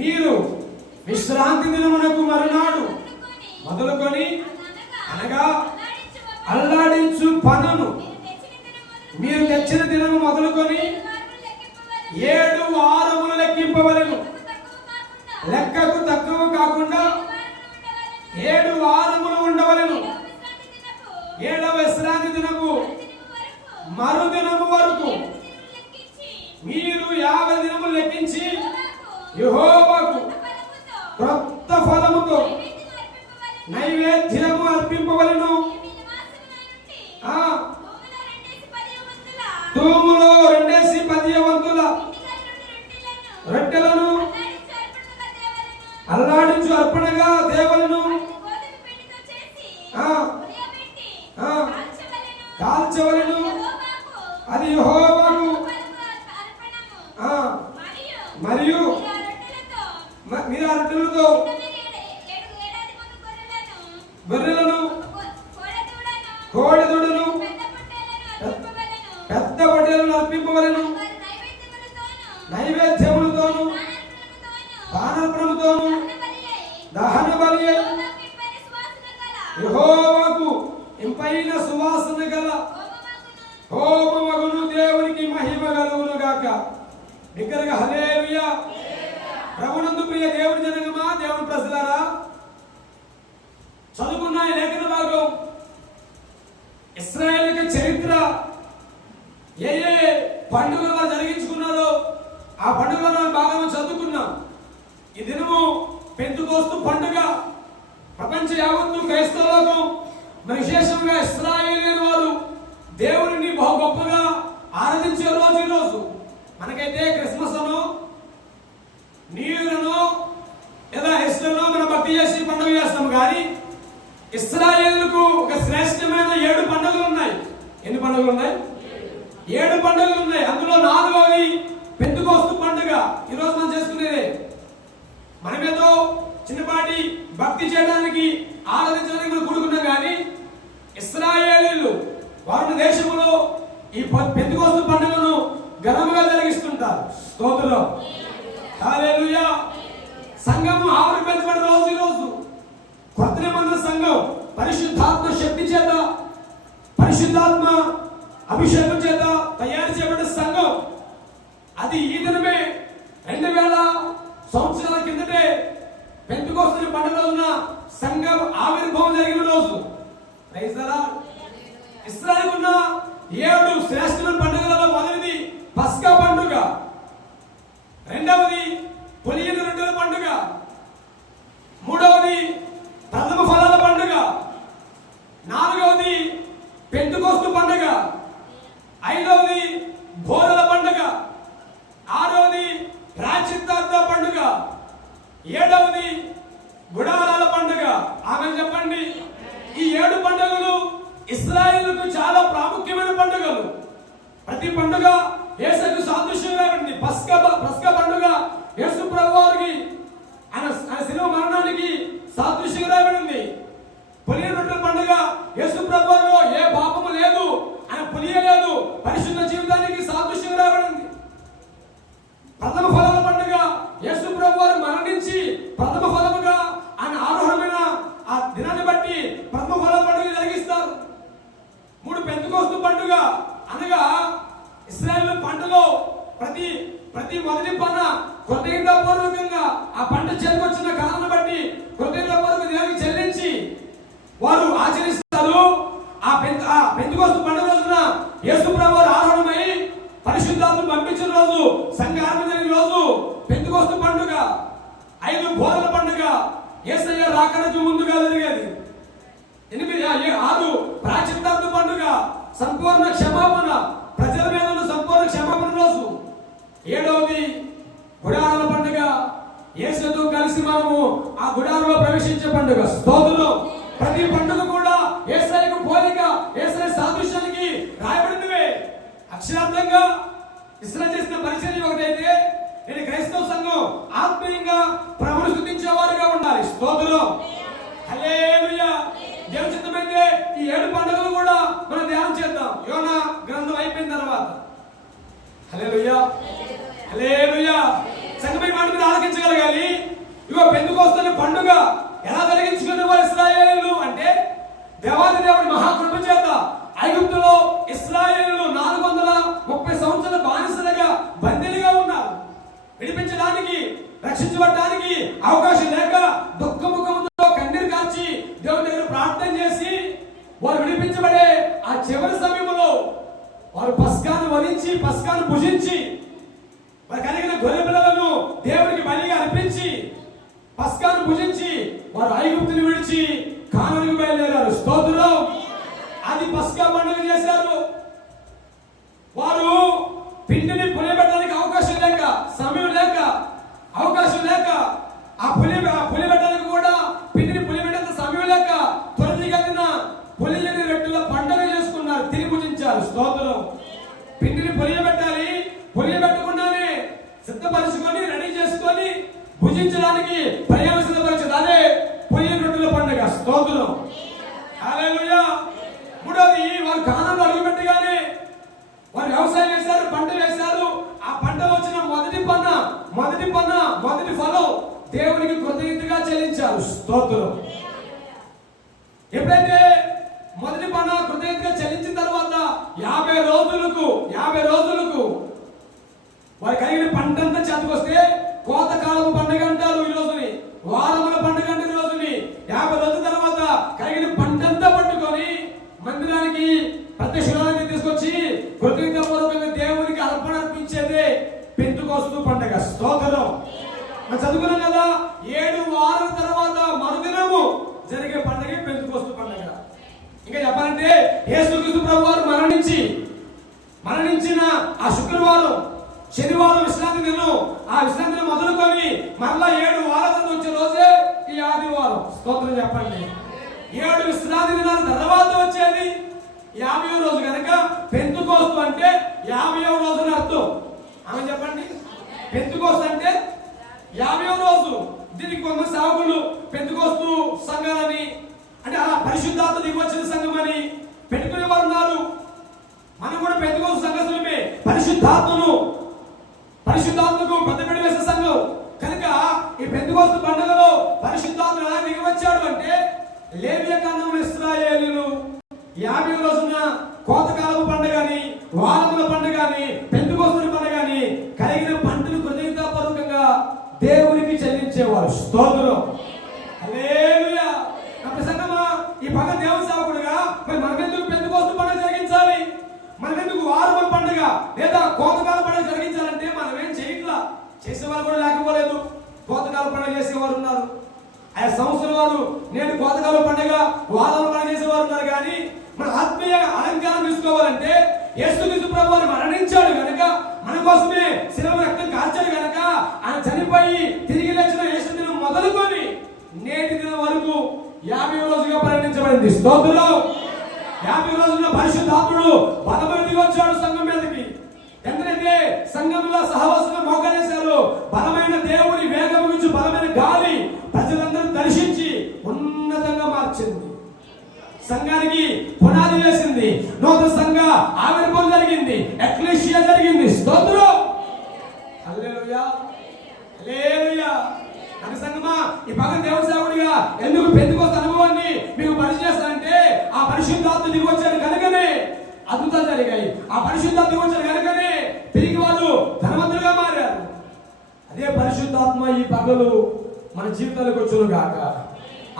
మీరు విశ్రాంతి దినమునకు మరునాడు మొదలుకొని అనగా అల్లాడించు పనును మీరు తెచ్చిన దినము మొదలుకొని 7 వారములు లెక్కింపవలెను. లెక్కకు తక్కువ కాకుండా 7 వారములు ఉండవలెను. 7వ విశ్రాంతి దినము మరుదినము వరకు మీరు 50 దినములు లెక్కించి యెహోవాకు క్రొత్త ఫలముతో నైవేద్యము అర్పింపవలెను. తూములో 2/10 వంతుల రొట్టెలను అల్లాడించు అర్పణగా దేవలను కాల్చవలెను. అది యెహోవాకు. మరియు మీరు ఆ రొట్టెలతో గొర్రెలను కోడెదూడను పెద్ద పొట్టేలను అర్పింపవలెను. నైవేద్యములతోను పానప్రముతోను దహన బలి యెహోవాకు ఇంపైన సువాసన గల హోమమగును. దేవునికి మహిమ కలుగును గాక. బిగ్గరగా హల్లెలూయా. ప్రభునందు ప్రియ దేవుని జనగమా, దేవుని ప్రజలారా, చదువుకున్న ఈ లేఖన భాగం ఇశ్రాయేలు చరిత్ర ఏ పండుగలు వారు జరిగించుకున్నారో ఆ పండుగల భాగం చదువుకున్నాం. ఈ దినము పెంతెకోస్తు పండుగ. ప్రపంచ యావత్తు క్రైస్తవ లోకం, విశేషంగా ఇశ్రాయేలు వారు దేవుడిని బహు గొప్పగా ఆరాధించే రోజు ఈ రోజు. మనకైతే క్రిస్మస్ అనో న్యూ ఇయర్ అనో లేదా ఈస్టర్నో మనం భక్తి చేసి పండుగ చేస్తాం. కానీ ఇశ్రాయేలుకు ఒక శ్రేష్టమైన 7 పండుగలు ఉన్నాయి. ఎన్ని పండుగలు ఉన్నాయి? 7 పండుగలు ఉన్నాయి. అందులో 4వది పెంతెకోస్తు పండుగ. ఈరోజు మనం చేసుకునేదే. మనమేదో చిన్నపాటి భక్తి చేయడానికి ఆరాధించడానికి మనం కూడుకున్నాం. కానీ ఇశ్రాయేలీలు వారి దేశంలో ఈ పెంతెకోస్తు పండుగను ఘనముగా జరిగిస్తుంటారు. స్తోత్రం, హల్లెలూయా. సంఘము ఆవిర్భవించబడిన రోజు ఈ రోజు. కొత్త నిబంధన సంఘం పరిశుద్ధాత్మ శక్తి చేత, పరిశుద్ధాత్మ అభిషేకం చేత తయారు చేయబడిన సంఘం. అది ఈ దినమే 2000 సంవత్సరాల కిందటే పెంతెకోస్తు పండుగ రోజున సంఘం ఆవిర్భావం జరిగిన రోజు. Praise the lord. ఇశ్రాయేలుకు ఉన్న 7 శ్రేష్టమైన పండుగలలో మొదటిది పస్కా పండుగ, రెండవది పొలియని రొట్టెల పండుగ, మూడవది ప్రథమ ఫలాల పండుగ, నాలుగవది పెంతెకోస్తు పండుగ, ఐదవది బోరల పండుగ, ఆరవది ప్రాయశ్చిత్తార్థ పండుగ, ఏడవది గుడారాల పండుగ. ఆమె చెప్పండి. ఈ 7 పండుగలు ఇశ్రాయేలుకు చాలా ప్రాముఖ్యమైన పండుగలు. ప్రతి పండుగ యేసుకు సాదృశ్యంగా ఉంది. పస్కా పండుగ యేసు ప్రభువారికి ఆయన శిలువ మరణానికి సాదృశ్యంగా ఉంది. పొలియని రొట్టెల పండుగ యేసు ప్రభువారిలో ఏ పాపము లేదు, ఆయన పులియలేదు, పరిశుద్ధ జీవితానికి సాదృశ్యంగా ఉంది. ప్రథమ ఫలాల పండుగ యేసు ప్రభువారు మరణించి ప్రథమ ఫలముగా ఆయన ఆరోహణమైన ఆ దినాన్ని బట్టి ప్రథమ ఫలాల పండుగ జరిగిస్తారు. 3 పెంతెకోస్తు పండుగ అనగా ఇశ్రాయేలు పంటలో ప్రతి మొదటి పన కృతజ్ఞతాపూర్వకంగా ఆ పంట చేతికొచ్చిన కాలాన్ని బట్టి కృతజ్ఞతాపూర్వక దేవునికి చెల్లించి వారు ఆచరిస్తారు. ఆ పెంతెకోస్తు పండుగ రోజున యేసు ప్రభువారు ఆరోహణమై పరిశుద్ధాత్మ పంపించిన రోజు, సంఘ ఆరంభించిన రోజు పెంతెకోస్తు పండుగ. 5 బోరల పండుగ యేసయ్య రాకడకు ముందుగా జరిగేది. 6 ప్రాయశ్చిత్తార్థ పండుగ, సంపూర్ణ క్షమాపణ, ప్రజల మీద సంపూర్ణ క్షమాపణ రోజు. 7వది గుడారాల పండుగ, యేసుతో కలిసి మనము ఆ గుడారంలో ప్రవేశించే పండుగ. స్తోత్రం. ప్రతి పండుగ కూడా యేసయ్యకు పోలిక, యేసయ్య సాదృశ్యానికి రాయబడినవే. అక్షరార్థంగా ఇశ్రాయేలు చేసిన పరిచర్య ఒకటైతే నేను క్రైస్తవ సంఘం ఆత్మీయంగా ప్రభువును స్తుతించేవారుగా ఉండాలి. స్తోత్రం, హల్లెలూయా. దేవుని చిత్తమైతే ఈ 7 పండుగలు కూడా మనం ధ్యానం చేద్దాం యోనా గ్రంథం అయిపోయిన తర్వాత. హల్లెలూయా, హల్లెలూయా. సంఘం మాట మీద ఆలకించగలగాలి. పెంతెకోస్తు పండుగ ఎలా జరిగించుకునే వారు ఇశ్రాయేలీయులు అంటే దేవాది దేవుడి మహాకృప చేత ఐగుప్తులో ఇశ్రాయేలీయులు 430 సంవత్సరాల బానిసలుగా బందీలుగా ఉన్నారు. విడిపించడానికి రక్షించబడడానికి అవకాశం లేక దుఃఖముఖంతో కన్నీరు కార్చి దేవుని దగ్గర ప్రార్థన చేసి వారు విడిపించబడే ఆ చివరి సమయంలో వారు పస్కాను వధించి పస్కాను భుజించి వారు కలిగిన గొర్రె పిల్లలను దేవునికి బలిగా అర్పించి పస్కాను భుజించి వారు ఐగుప్తుని విడిచి కానానుకు బయలుదేరారు. స్తోత్రం. అది పస్కా పండుగ చేశారు. వారు పిండిని పులియబెట్టడానికి అవకాశం లేక సమయం లేక అవకాశం లేక ఆ పులియబెట్టడానికి కూడా పిండిని పులియబెట్టే సమయం లేక త్వరితగతిన పులియని రొట్టెల పండుగ చేసుకున్నారు, తిని భుజించారు. స్తోత్రం. పిండిని పులియబెట్టాలి, పులియబెట్టకుండానే సిద్ధపరచుకొని రెడీ చేసుకొని భుజించడానికి ప్రయాణం సిద్ధపరచారు. అదే పులియని రొట్టెల పండుగ. స్తోత్రం. హల్లెలూయా. మూడోది, వారు కానానులో అడుగుపెట్టగానే వారు వ్యవసాయం చేశారు, పంట వేశారు. ఆ పంట వచ్చిన మొదటి ఫలం దేవునికి కృతజ్ఞతగా చెల్లించారు. స్తోత్రం. ఎప్పుడైతే మొదటి పంట కృతజ్ఞతగా చెల్లించిన తర్వాత 50 రోజులకు వారి కలిగిన పంట అంతా చేతకొస్తే కోతకాలపు పండుగ అంటారు ఈ రోజుని, వారముల పండుగ అంటే ఈ రోజుని. 50 రోజుల తర్వాత కలిగిన పంట అంతా పట్టుకొని మందిరానికి ప్రత్యక్షానికి తీసుకొచ్చి కృతజ్ఞతాపూర్వకంగా దేవునికి అర్పణ అర్పించేదే పెంతెకోస్తు పండుగ. స్తోత్రం. మనం చదువుకున్నాం కదా, 7 వారాల తర్వాత మరుదినము జరిగే పండుగ పెంతెకోస్తు పండుగ. ఇంకా చెప్పాలంటే యేసుక్రీస్తు ప్రభువారు మరణించిన ఆ శుక్రవారం, శనివారం విశ్రాంతి దినం, ఆ విశ్రాంతిని మొదలుకొని మరలా 7 వారాల వచ్చే రోజే ఈ ఆదివారం. స్తోత్రం చెప్పండి. 7 విశ్రాంతి దినాల తర్వాత వచ్చేది 50వ రోజు కనుక పెంతెకోస్తు అంటే 50వ రోజు అని అర్థం. ఆమె చెప్పండి. పెంతెకోస్తు అంటే 50వ రోజు. దీనికి కొంత సేవకులు పెంతెకోస్తు సంఘాలని అంటే ఆ పరిశుద్ధాత్మ దిగి వచ్చిన సంఘం అని పెట్టుకునే వారు ఉన్నారు. మనం కూడా పెంతెకోస్తు సంఘస్థులమే. పరిశుద్ధాత్మకు పెద్దపీట వేసే సంఘం కనుక ఈ పెంతెకోస్తు పండుగలో పరిశుద్ధాత్మ ఎలా దిగి వచ్చాడు అంటే లేవియ కాండంలో ఇశ్రాయేలీయులు 50వ రోజున కోతకాలపు పండుగని, వారముల పండుగని, పెంతెకోస్తు పండుగని కలిగిన పంటను కృతజ్ఞతాపూర్వకంగా దేవునికి చెల్లించేవారు. స్తోత్రం. హల్లెలూయా. సంగమా, ఈ పగ దేవుని సేవకుడుగా మరి మనమెందుకు పెంతెకోస్తు పండుగ జరిగించాలి? మనమెందుకు వారముల పండుగ లేదా కోతకాల పండుగ జరిగించాలంటే మనం ఏం చేయట్లా. చేసేవారు కూడా లేకపోలేదు. కోతకాల పండుగ చేసేవారు ఉన్నారు. ఆ సంవత్సరం వారు నేడు కోతకాల పండుగ వారముల పండుగ చేసేవారు ఉన్నారు. కానీ మన ఆత్మీయ అలంకారం తీసుకోవాలంటే యేసుక్రీస్తు ప్రభువారు మరణించాడు కనుక, మన కోసమే శిలువ రక్తం కార్చాడు కనుక, ఆయన చనిపోయి తిరిగి లేచిన యేసు దినం మొదలుకొని నేటి దినం వరకు 50వ రోజుగా పరిగణించబడింది. స్తోత్రం. 50 రోజుల్లో పరిశుద్ధాత్ముడు బలమైన దిగి వచ్చాడు సంఘం మీదకి. ఎందుకంటే సంఘంలో సహవాసంగా మోకరేశారు. బలమైన దేవుని వేగం నుంచి బలమైన గాలి ప్రజలందరూ దర్శించి ఉన్నతంగా మార్చింది. సంఘానికి పునాది వేసింది. నూతన సంఘ ఆవిర్భావం జరిగింది. ఎక్లేషియా జరిగింది. స్తోత్రం. హల్లెలూయా. హల్లెలూయా. అని సంగమా, ఈ పగ దేవుని సేవకుడిగా ఎందుకు పెంతెకోస్తు అనుభవాన్ని మీకు పరిచయం చేస్తానంటే ఆ పరిశుద్ధాత్మ దిగి వచ్చాడు కనుకనే అద్భుతాలు జరిగాయి. ఆ పరిశుద్ధాత్మ దిగి వచ్చాడు కనుకనే తిరిగి వాళ్ళు ధనవంతులుగా మారారు. అదే పరిశుద్ధాత్మ ఈ పగలు మన జీవితాలకు వచ్చును గాక.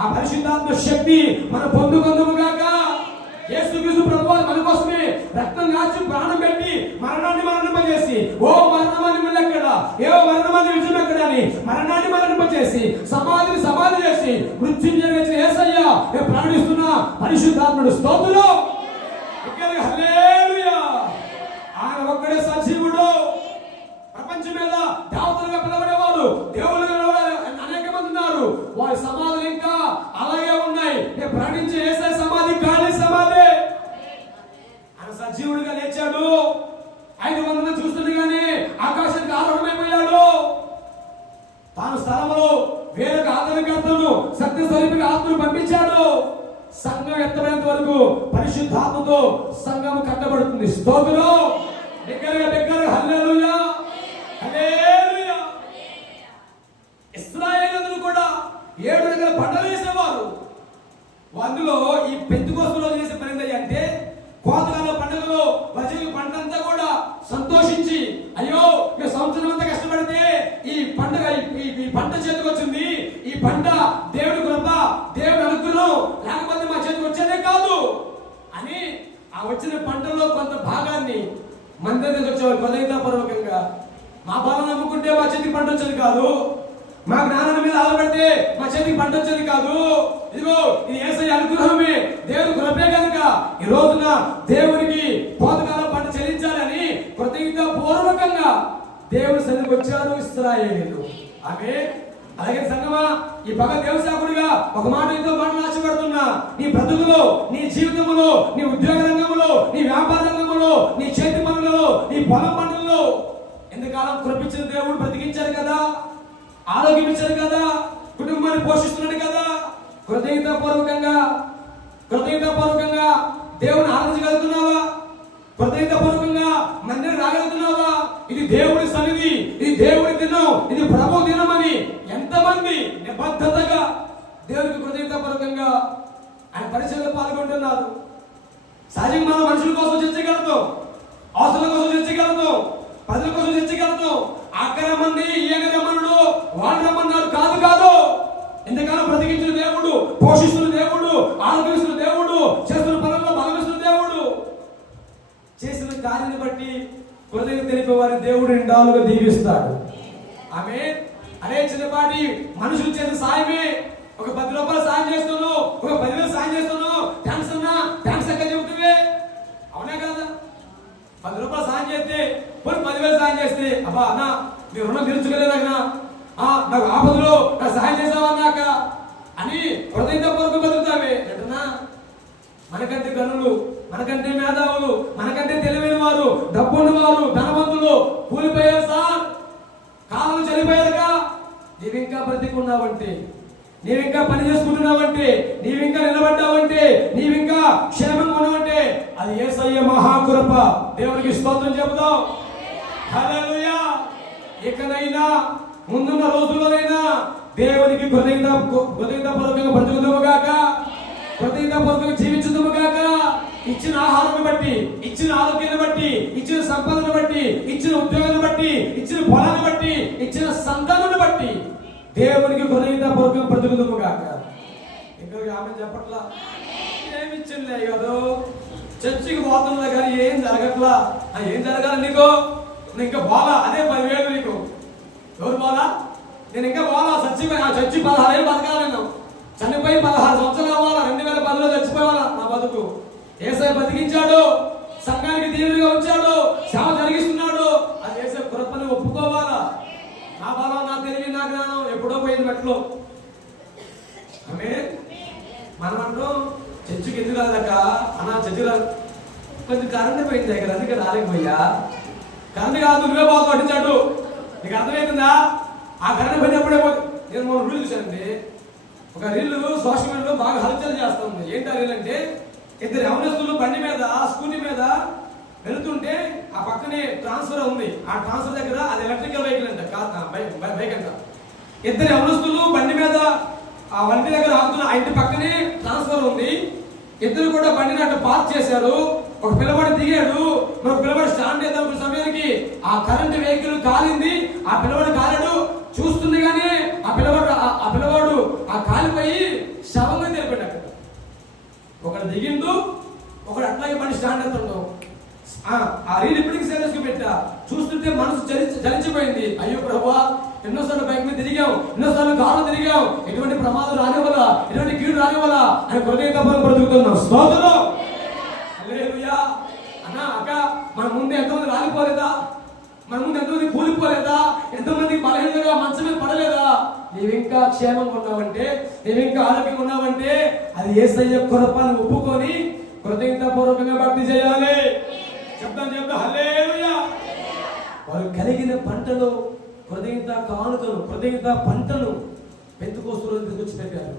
ఆ పరిశుద్ధాత్మ శక్తి మన పొందుకొందుము గాక. యేసుక్రీస్తు ప్రభువారు మన కోసమే రక్తం కాచి ప్రాణం పెట్టి మరణాన్ని మరణింపజేసి, ఓ మరణాన్ని ఎక్కడ, ఏ మరణాన్ని విజయం ఎక్కడ అని మరణాన్ని మరణింపజేసి సమాధి చేసి మృత్యుంజయ యేసయ్య ప్రాణిస్తున్న పరిశుద్ధాత్ముడు. స్తోత్రం. హల్లెలూయా. ఆయన ఒక్కడే సజీవుడు. ప్రపంచం మీద దేవతలుగా పిలవడేవారు, దేవులుగా అనేక మంది ఉన్నారు. వారి సమాధులు ఇంకా అలాగే ఉన్నాయి. ప్రాణించే యేసయ్య సమాధి ఖాళీ సమాధి. ఆయన సజీవుడిగా లేచాడు. 500 మంది చూస్తుండగానే ఆకాశానికి ఆరోహణమైపోయాడు. తాను స్థలంలో వేరొక ఆదరణకర్తను సత్య స్వరూపిగా ఆత్మను పంపించాడు. సంఘం ఎత్తబడేంత వరకు పరిశుద్ధాత్మతో సంఘం కట్టబడుతుంది. స్తోత్రం. దగ్గరగా హల్లెలూయా. హల్లెలూయా. ఇశ్రాయేలీయులు కూడా అందులో ఈ పెంతుకోస్తు రోజు చేసే పని ఏంటి అంటే, కోతకాల పండుగలో వచ్చిన పంట అంతా కూడా సంతోషించి, అయ్యో మేము సంవత్సరం అంతా కష్టపడితే ఈ పండుగ ఈ పంట చేతికి వచ్చింది, ఈ పంట దేవుడి కృప, దేవుడి అనుగ్రహం, లేకపోతే మా చేతికి వచ్చేదే కాదు అని ఆ వచ్చిన పంటలో కొంత భాగాన్ని మందిరం వచ్చేవారు కృతజ్ఞతాపూర్వకంగా. మా బలం నమ్ముకుంటే మా చేతికి పంట వచ్చేది కాదు, మా జ్ఞానం మీద ఆధారపడితే మా చేతికి పంట వచ్చేది కాదు. ఇదిగో ఇది యేసయ్య అనుగ్రహమే, దేవుని కృపే కనుక ఈ రోజున దేవునికి కోతకాల పంట చెల్లించాలని కృతజ్ఞతాపూర్వకంగా దేవుని సన్నిధికి వచ్చారు ఇశ్రాయేలీయులు. ఆమేన్. అలాగే సంగమా, ఈ పగ దేవసేవకుడిగా ఒక మాట ఎంతో మాటలు ఆశపడుతున్నా, నీ బ్రతుకులో, నీ జీవితంలో, నీ ఉద్యోగ రంగంలో, నీ వ్యాపార రంగంలో, నీ చేతి పనులలో, నీ పొలం పనుల్లో ఎంతకాలం కృపించిన దేవుడు బ్రతికించారు కదా, ఆరోగ్యం ఇచ్చారు కదా, కుటుంబాన్ని పోషిస్తున్నాడు కదా. కృతజ్ఞతాపూర్వకంగా దేవుని ఆరాధించగలుగుతున్నావా? కృతజ్ఞతాపూర్వకంగా మందిరం రాగలుగుతున్నావా? ఇది దేవుడి సన్నిధి, ఇది దేవుడి దినం, ఇది ప్రభు దినం అని ఎంతమంది నిబద్ధతగా దేవుడికి కృతజ్ఞతాపూర్వకంగా ఆయన పరిచయంలో పాల్గొంటున్నారు. సహజంగా మనం మనుషుల కోసం చర్చగలుగుతాం, అవసరాల కోసం చర్చగలుగుతాం, ప్రజల కోసం చర్చగలుగుతాం. అక్కడ మంది ఈయన రమ్మన్నాడు, వాళ్ళు రమ్మన్నాడు కాదు. ఎంతకాలం బ్రతికించిన దేవుడు, పోషిస్తున్న దేవుడు, ఆరోగ్యస్తున్న దేవుడు, చేస్తున్న పనుల్లో బలమిస్తున్న దేవుడు, చేసిన కార్యాన్ని బట్టి కృతజ్ఞత తెలిపే వారి దేవుడు నిండాలుగా దీవిస్తాడు. ఆమేన్. అదే చిన్నపాటి మనుషులు చేసిన సాయమే, ఒక 10 రూపాయలు సాయం చేస్తున్నావు, ఒక 10,000 సాయం చేస్తున్నావు, థ్యాంక్స్ అన్నా, థ్యాంక్స్ అక్క చెబుతువే, అవునా కదా? 10 రూపాయలు సాయం చేస్తే, 10,000 సాయం చేస్తే, అబ్బా అన్నా నీ రుణం తీర్చుకోలేదన్నా, నాకు ఆపదలో నాకు సహాయం చేసావన్నాక అని కృతజ్ఞతాపూర్వకంగా బతుకుతావే అంటున్నా. మనకంటే గనులు, మనకంటే మేధావులు, మనకంటే తెలివైన వారు, డబ్బున్న వారు, ధనవంతులు కూలిపోయారు సార్, కాలం చనిపోయారుగా. నీవింకా బ్రతికున్నావంటే, నీవింకా పని చేసుకుంటున్నావంటే, నీవింకా నిలబడ్డావంటే, నీవింకా క్షేమంగా ఉన్నావంటే అది యేసయ్య మహాకృప. దేవునికి స్తోత్రం చెబుదాం. హల్లెలూయా. ఇకనైనా ముందున్న రోజుల్లోనైనా దేవునికి కృతజ్ఞతాపూర్వకంగా బ్రతుకుదుముగాక, కృతజ్ఞతాపూర్వకంగా జీవించుదుముగాక. ఇచ్చిన ఆహారాన్ని బట్టి, ఇచ్చిన ఆరోగ్యాన్ని బట్టి, ఇచ్చిన సంపదను బట్టి, ఇచ్చిన ఉద్యోగాన్ని బట్టి, ఇచ్చిన పొలాన్ని బట్టి, ఇచ్చిన సంతానాన్ని బట్టి దేవునికి కృతజ్ఞతాపూర్వకంగా బ్రతుకుదుముగాక. ఇంకా ఆమె చెప్పట్లా, ఏమి ఇచ్చిందే కాదు, చర్చికి పోతున్నా కానీ ఏం జరగట్లా. ఏం జరగాలి నీకు? ఇంకా పోలా, అదే 10,000 నీకు. ఎవరు పోలా? నేను ఇంకా పోలా. చచ్చి 16 ఏళ్ళు బతకాలను, చనిపోయి 16 సంవత్సరాలు అవ్వాలా, 2010లో చచ్చిపోవాలా. నా బతుకు యేసయ్య బతికించాడు, సంఘానికి దీవెనగా ఉంచాడు, సేవ జరిగిస్తున్నాడు. అది యేసయ్య కృపని ఒప్పుకోవాలా. నా బలం, నా తెలివి, నా జ్ఞానం ఎప్పుడో పోయింది మెట్లో. ఆమేన్. మనం అంటాం చర్చికి ఎందుకు రాదక్క అన్నా, చర్చి రాదు, కొంచెం కరెంట్ పోయింది దగ్గర, అందుకే రాలేకపోయా. కరెంట్ కాదు, నువ్వే బాగా పట్టించాడు. నీకు అర్థమవుతుందా? ఆ కరెంట్ పోయినప్పుడే నేను మొన్న రీల్ చూశానండి. ఒక రీల్ సోషల్ మీడియాలో బాగా హల్చల్ చేస్తుంది. ఏంటి ఆ రీల్ అంటే, 2 యవనస్తులు బండి మీద, స్కూటీ మీద వెళుతుంటే ఆ పక్కనే ట్రాన్స్ఫర్ ఉంది. ఆ ట్రాన్స్ఫర్ దగ్గర అది ఎలక్ట్రికల్ వెహికల్ అంట, బైక్ అంట. 2 యవనస్తులు బండి మీద ఆ వంటి దగ్గర ఆగుతున్న, ఆ ఇంటి పక్కనే ట్రాన్స్ఫర్ ఉంది. 2 కూడా బండిని అట్లా పార్క్ చేశారు. ఒక పిల్లవాడు దిగాడు, మరొక పిల్లవాడు స్టాండ్ చేద్దాం సమయానికి ఆ కరెంట్ వెహికల్ కాలింది. ఆ పిల్లవాడు కాలాడు, చూస్తుంది కానీ ఆ పిల్లవాడు ఆ కాలిపోయి శవంగా తెలిపాడు. ఒకడు దిగిండు, ఒకడు అట్లాగే బండి స్టాండ్ అవుతుండవు. ఆ రీల్ ఇప్పటికీ స్టేటస్ కు పెట్టా. చూస్తుంటే మనసు చలించిపోయింది. అయ్యో ప్రభువా, ఎన్నోసార్లు బైక్ మీద తిరిగాం, ఎన్నోసార్లు కారు తిరిగాం, ఎటువంటి ప్రమాదం రానివ్వాలా, ఎటువంటి కీడు రానివ్వాలా అని కృతజ్ఞతాపూర్వకంగా బ్రతుకుతున్నాం. స్తోత్రం. హల్లెలూయా. అన్నా అక్క, మన ముందు ఎంతమంది రాలిపోలేదా? మన ముందు ఎంతమంది కూలిపోలేదా? ఎంతమంది బలహీనంగా మంచం మీద పడలేదా? నీవింకా క్షేమంగా ఉన్నావంటే, నీవింకా ఆరోగ్యంగా ఉన్నావంటే అది యేసయ్య కృపను ఒప్పుకొని కృతజ్ఞతాపూర్వకంగా భక్తి చేయాలి. చెప్తాం హల్లెలూయా. వారు కలిగిన పంటలు, కృతజ్ఞత కానుకలు, కృతజ్ఞత పంటలు పెంతుకోస్తు రోజు తీసుకొచ్చి పెట్టారు.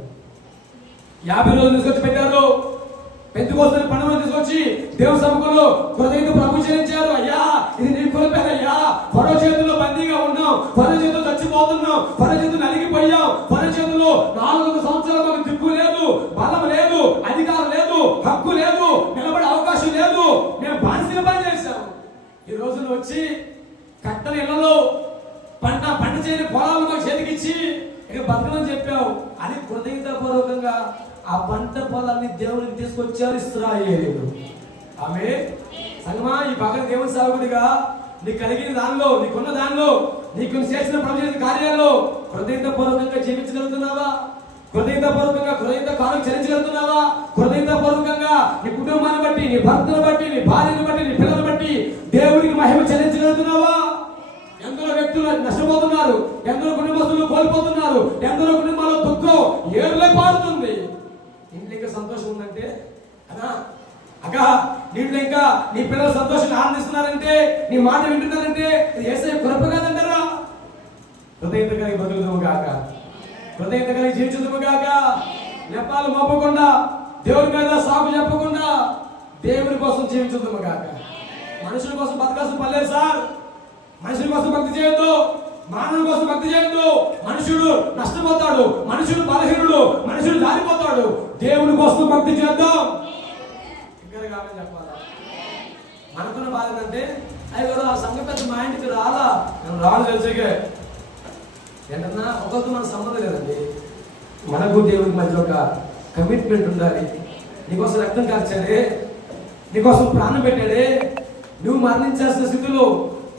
50 రోజులు తీసుకొచ్చి పెట్టారు. పెంతుకోస్తు పండుగ తీసుకొచ్చి దేవుని సముఖంలో కృతజ్ఞత ప్రభు చెల్లించారు. అయ్యా, ఇది నీ కృపేనయ్యా. ఫరో చేతుల్లో బందీగా ఉన్నాం, ఫరో చేతుల్లో చచ్చిపోతున్నాం, ఫరో చేతులు నలిగిపోయాం, ఫరో చేతుల్లో 400 సంవత్సరాలు మాకు దిక్కు లేదు, బలం లేదు, అధికారం లేదు, హక్కు లేదు, నిలబడే అవకాశం లేదు. మేము బానిసల పని చేశాం. ఈ రోజున వచ్చి కట్టల ఇళ్లలో పంట చేయని పొలాలు మాకు చేతికిచ్చి ఇక బతకమని చెప్పావు అని కృతజ్ఞతాపూర్వకంగా ఆ పంట పొలాన్ని దేవునికి తీసుకొచ్చారు ఇశ్రాయేలీయులు. ఆమె సంగమా, ఈ పగల దేవుని సాగుడిగా నీకు కలిగిన దానిలో, నీకున్న దానిలో, నీకు చేసిన ప్రభుత్వ కార్యాల్లో కృతజ్ఞతాపూర్వకంగా జీవించగలుగుతున్నావా? కృతజ్ఞతాపూర్వకంగా కాలం చెల్లించగలుగుతున్నావా? కృతజ్ఞతాపూర్వకంగా నీ కుటుంబాన్ని బట్టి, నీ భర్తను బట్టి, నీ భార్యను బట్టి, నీ పిల్లలను బట్టి దేవునికి మహిమ చెల్లించగలుగుతున్నావా? ఎందరో వ్యక్తులు నష్టపోతున్నారు, ఎందరో కుటుంబస్తులు కోల్పోతున్నారు, ఎందరో కుటుంబాల్లో దుఃఖం ఏరులే పారుతుంది. ఇంట్లో సంతోషం ఉందంటే అదా అక్క, నీళ్ళు ఇంకా నీ పిల్లలు సంతోషంగా ఆనందిస్తున్నారంటే, నీ మాట వింటున్నారంటే యేసయ్య కృప కాదంటారా? హృదయత కలిగి బతుకుదాము గాక, హృదయత కలిగి జీవించుదాము గాక. నెపాలు మోపకుండా, దేవుడి మీద సాగు చెప్పకుండా దేవుడి కోసం జీవించుదాము గాక. మనుషుల కోసం బతకాల్సిన పర్లేదు సార్. మనుషుల కోసం భక్తి చేయొద్దు, మానవుల కోసం భక్తి చేయొద్దు. మనుషుడు నష్టపోతాడు, మనుషుడు బలహీనుడు, మనుషుడు జారిపోతాడు. దేవుడి కోసం భక్తి చేద్దాం. చెప్పాలా? మనకున్న బాధ ఏంటంటే అయ్యో ఆ సంఘ పెద్ద మా ఇంటికి రాలా, నేను రాను తెలిసేకే ఏంటన్నా ఒకరితో మన సంబంధం లేదండి. మనకు దేవుడికి మధ్య ఒక కమిట్మెంట్ ఉండాలి. నీకోసం రక్తం కార్చాడే, నీకోసం ప్రాణం పెట్టాడే, నువ్వు మరణించాల్సిన స్థితిలో,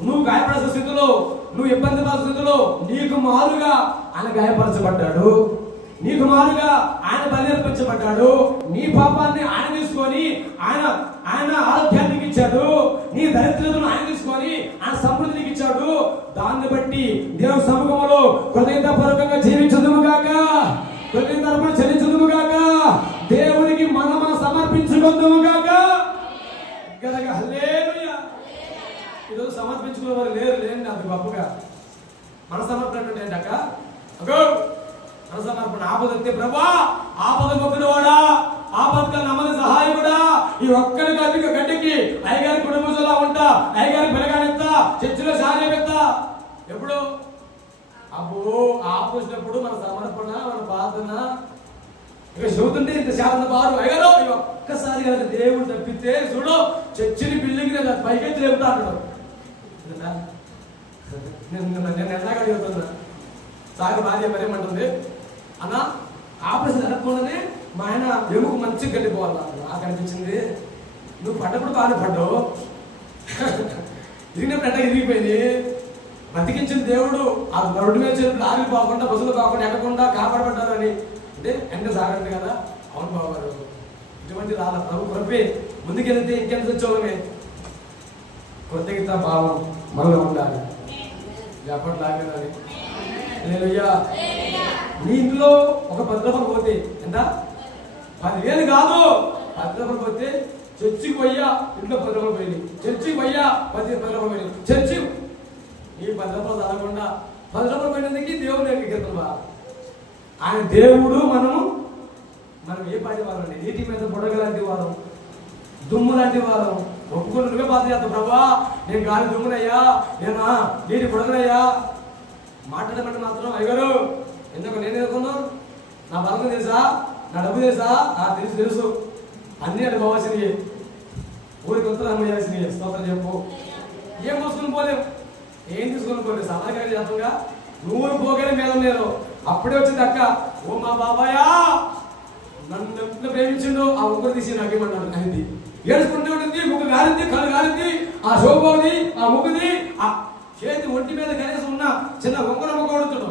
నువ్వు గాయపడాల్సిన స్థితిలో, నువ్వు ఇబ్బంది పడాల్సిన స్థితిలో నీకు మారుగా ఆయన గాయపరచబడ్డాడు, నీకు మారుగా ఆయన బలిర్పించబడ్డాడు. నీ పాపాన్ని ఆయన తీసుకొని ఆయన ఆరోగ్యానికి ఇచ్చాడు, నీ దరిద్రతను ఆయన తీసుకొని ఆయన సమృద్ధికి ఇచ్చాడు. దాన్ని బట్టి దేవుని సముఖంలో కృతజ్ఞతాపూర్వకంగా జీవించదుము గాక, కృతజ్ఞతార్పణ చెల్లించదుము గాక, దేవునికి మనం సమర్పించుకుందాము గాక. హల్లెలూయా. ఈరోజు సమర్పించుకునే వారు లేండి అంత గొప్పగా. మన సమర్పణ ఏంటక్క? మన సమర్పణ ఆపదొస్తే ప్రభా ఆపద మొక్కుడువాడా, ఆపదగా నమ్మని సహాయకుడా, ఈ ఒక్కడి గడ్డికి అయ్యగారి కుటుంబంలో ఉంటా, అయ్యగారి పిల్లగానిస్తా, చర్చిలో సాధ్యపెత్తా. ఎప్పుడు అబ్బో ఆపోసినప్పుడు మన సమర్పణ, మన బాధన ఇక చదువుతుంటే ఇంత శాతం బారు అయ్యారో ఒక్కసారి కదా దేవుడు తప్పితే చూడు చర్చిని బిల్డింగ్ పైకెత్తి లేపుతా అంటాడు. నేను ఎలాగ అడుగుతున్నా సాగు భార్య మరేమంటుంది, అన్న ఆపరేషన్ జరగకుండానే మా ఆయన ఎముకు మంచిగా గట్టిపోవాలి. నాకు అనిపించింది నువ్వు పడ్డప్పుడు బాగానే పడ్డావు, ఇరిగినప్పుడు ఎట్లా ఇరిగిపోయింది. బతికించిన దేవుడు ఆ రోడ్డు మీద చేతులు ఆగిలి పోకుండా, బస్సులు పోకుండా, ఎక్కకుండా కాపాడబడ్డారని అంటే ఎంత సాగండి కదా. అవును బాబు, ఇటువంటి రాల ప్రభు కృపే. ముందుకెళ్తే ఇంకెంత వచ్చోమే. కృతజ్ఞత భావం మనలో ఉండాలి. ఎప్పటిలాగేది నీ ఇంట్లో ఒక 10 రూపాయలు పోతే ఎంత? 10,000 కాదు. 10 రూపాయలు పోతే చర్చికి పోయా ఇంట్లో 10 రూపాయలు పోయింది, చర్చికి పోయా 10 రూపాయలు పోయింది. చర్చి ఈ 10 రూపాయలు చదవకుండా 10 రూపాయలు పోయినందుకు దేవుడు ఎక్కిద్దా. ఆయన దేవుడు, మనం ఏ పాటి వారం అండి? నీటి మీద బుడగ లాంటి వారం, దుమ్ము లాంటి వారం. ఒప్పుకొని నువ్వే బాధ చేస్తావు, ప్రభా నేను గాలి దుమ్మునయ్యా, నేను నీటి బుడగనయ్యా. మాట్లాడమంటే మాత్రం అయ్యారు ఎందుకు నేను ఎదుర్కొన్నాను, నా బలం తెలుసా, నా డబ్బు తెలుసా, తెలుసు అన్నీ అంటే పోవాల్సినవి, ఊరికి ఉత్తరం చేయాల్సినవి. స్తోత్రం చెప్పు. ఏం మోసుకుని పోలేం, ఏం తీసుకుని పోలేదు. సమాజంగా చేతంగా నువ్వు పోగలే మేళం లేదు. అప్పుడే వచ్చింది అక్క, ఓ మా బాబాయా నన్ను ఎంత ప్రేమించిండు, ఆ ముగ్గురు తీసి నాకేమన్నాడు. అయింది ఏడుచుకుంటూ ఉంటుంది, ముగ్గు గాలింది, కళ్ళు గాలింది, ఆ శోభోది, ఆ ముగ్గుది, ఆ చేతి ఒంటి మీద కనీసం ఉన్న చిన్న ఉంగరం కొడుతుడు.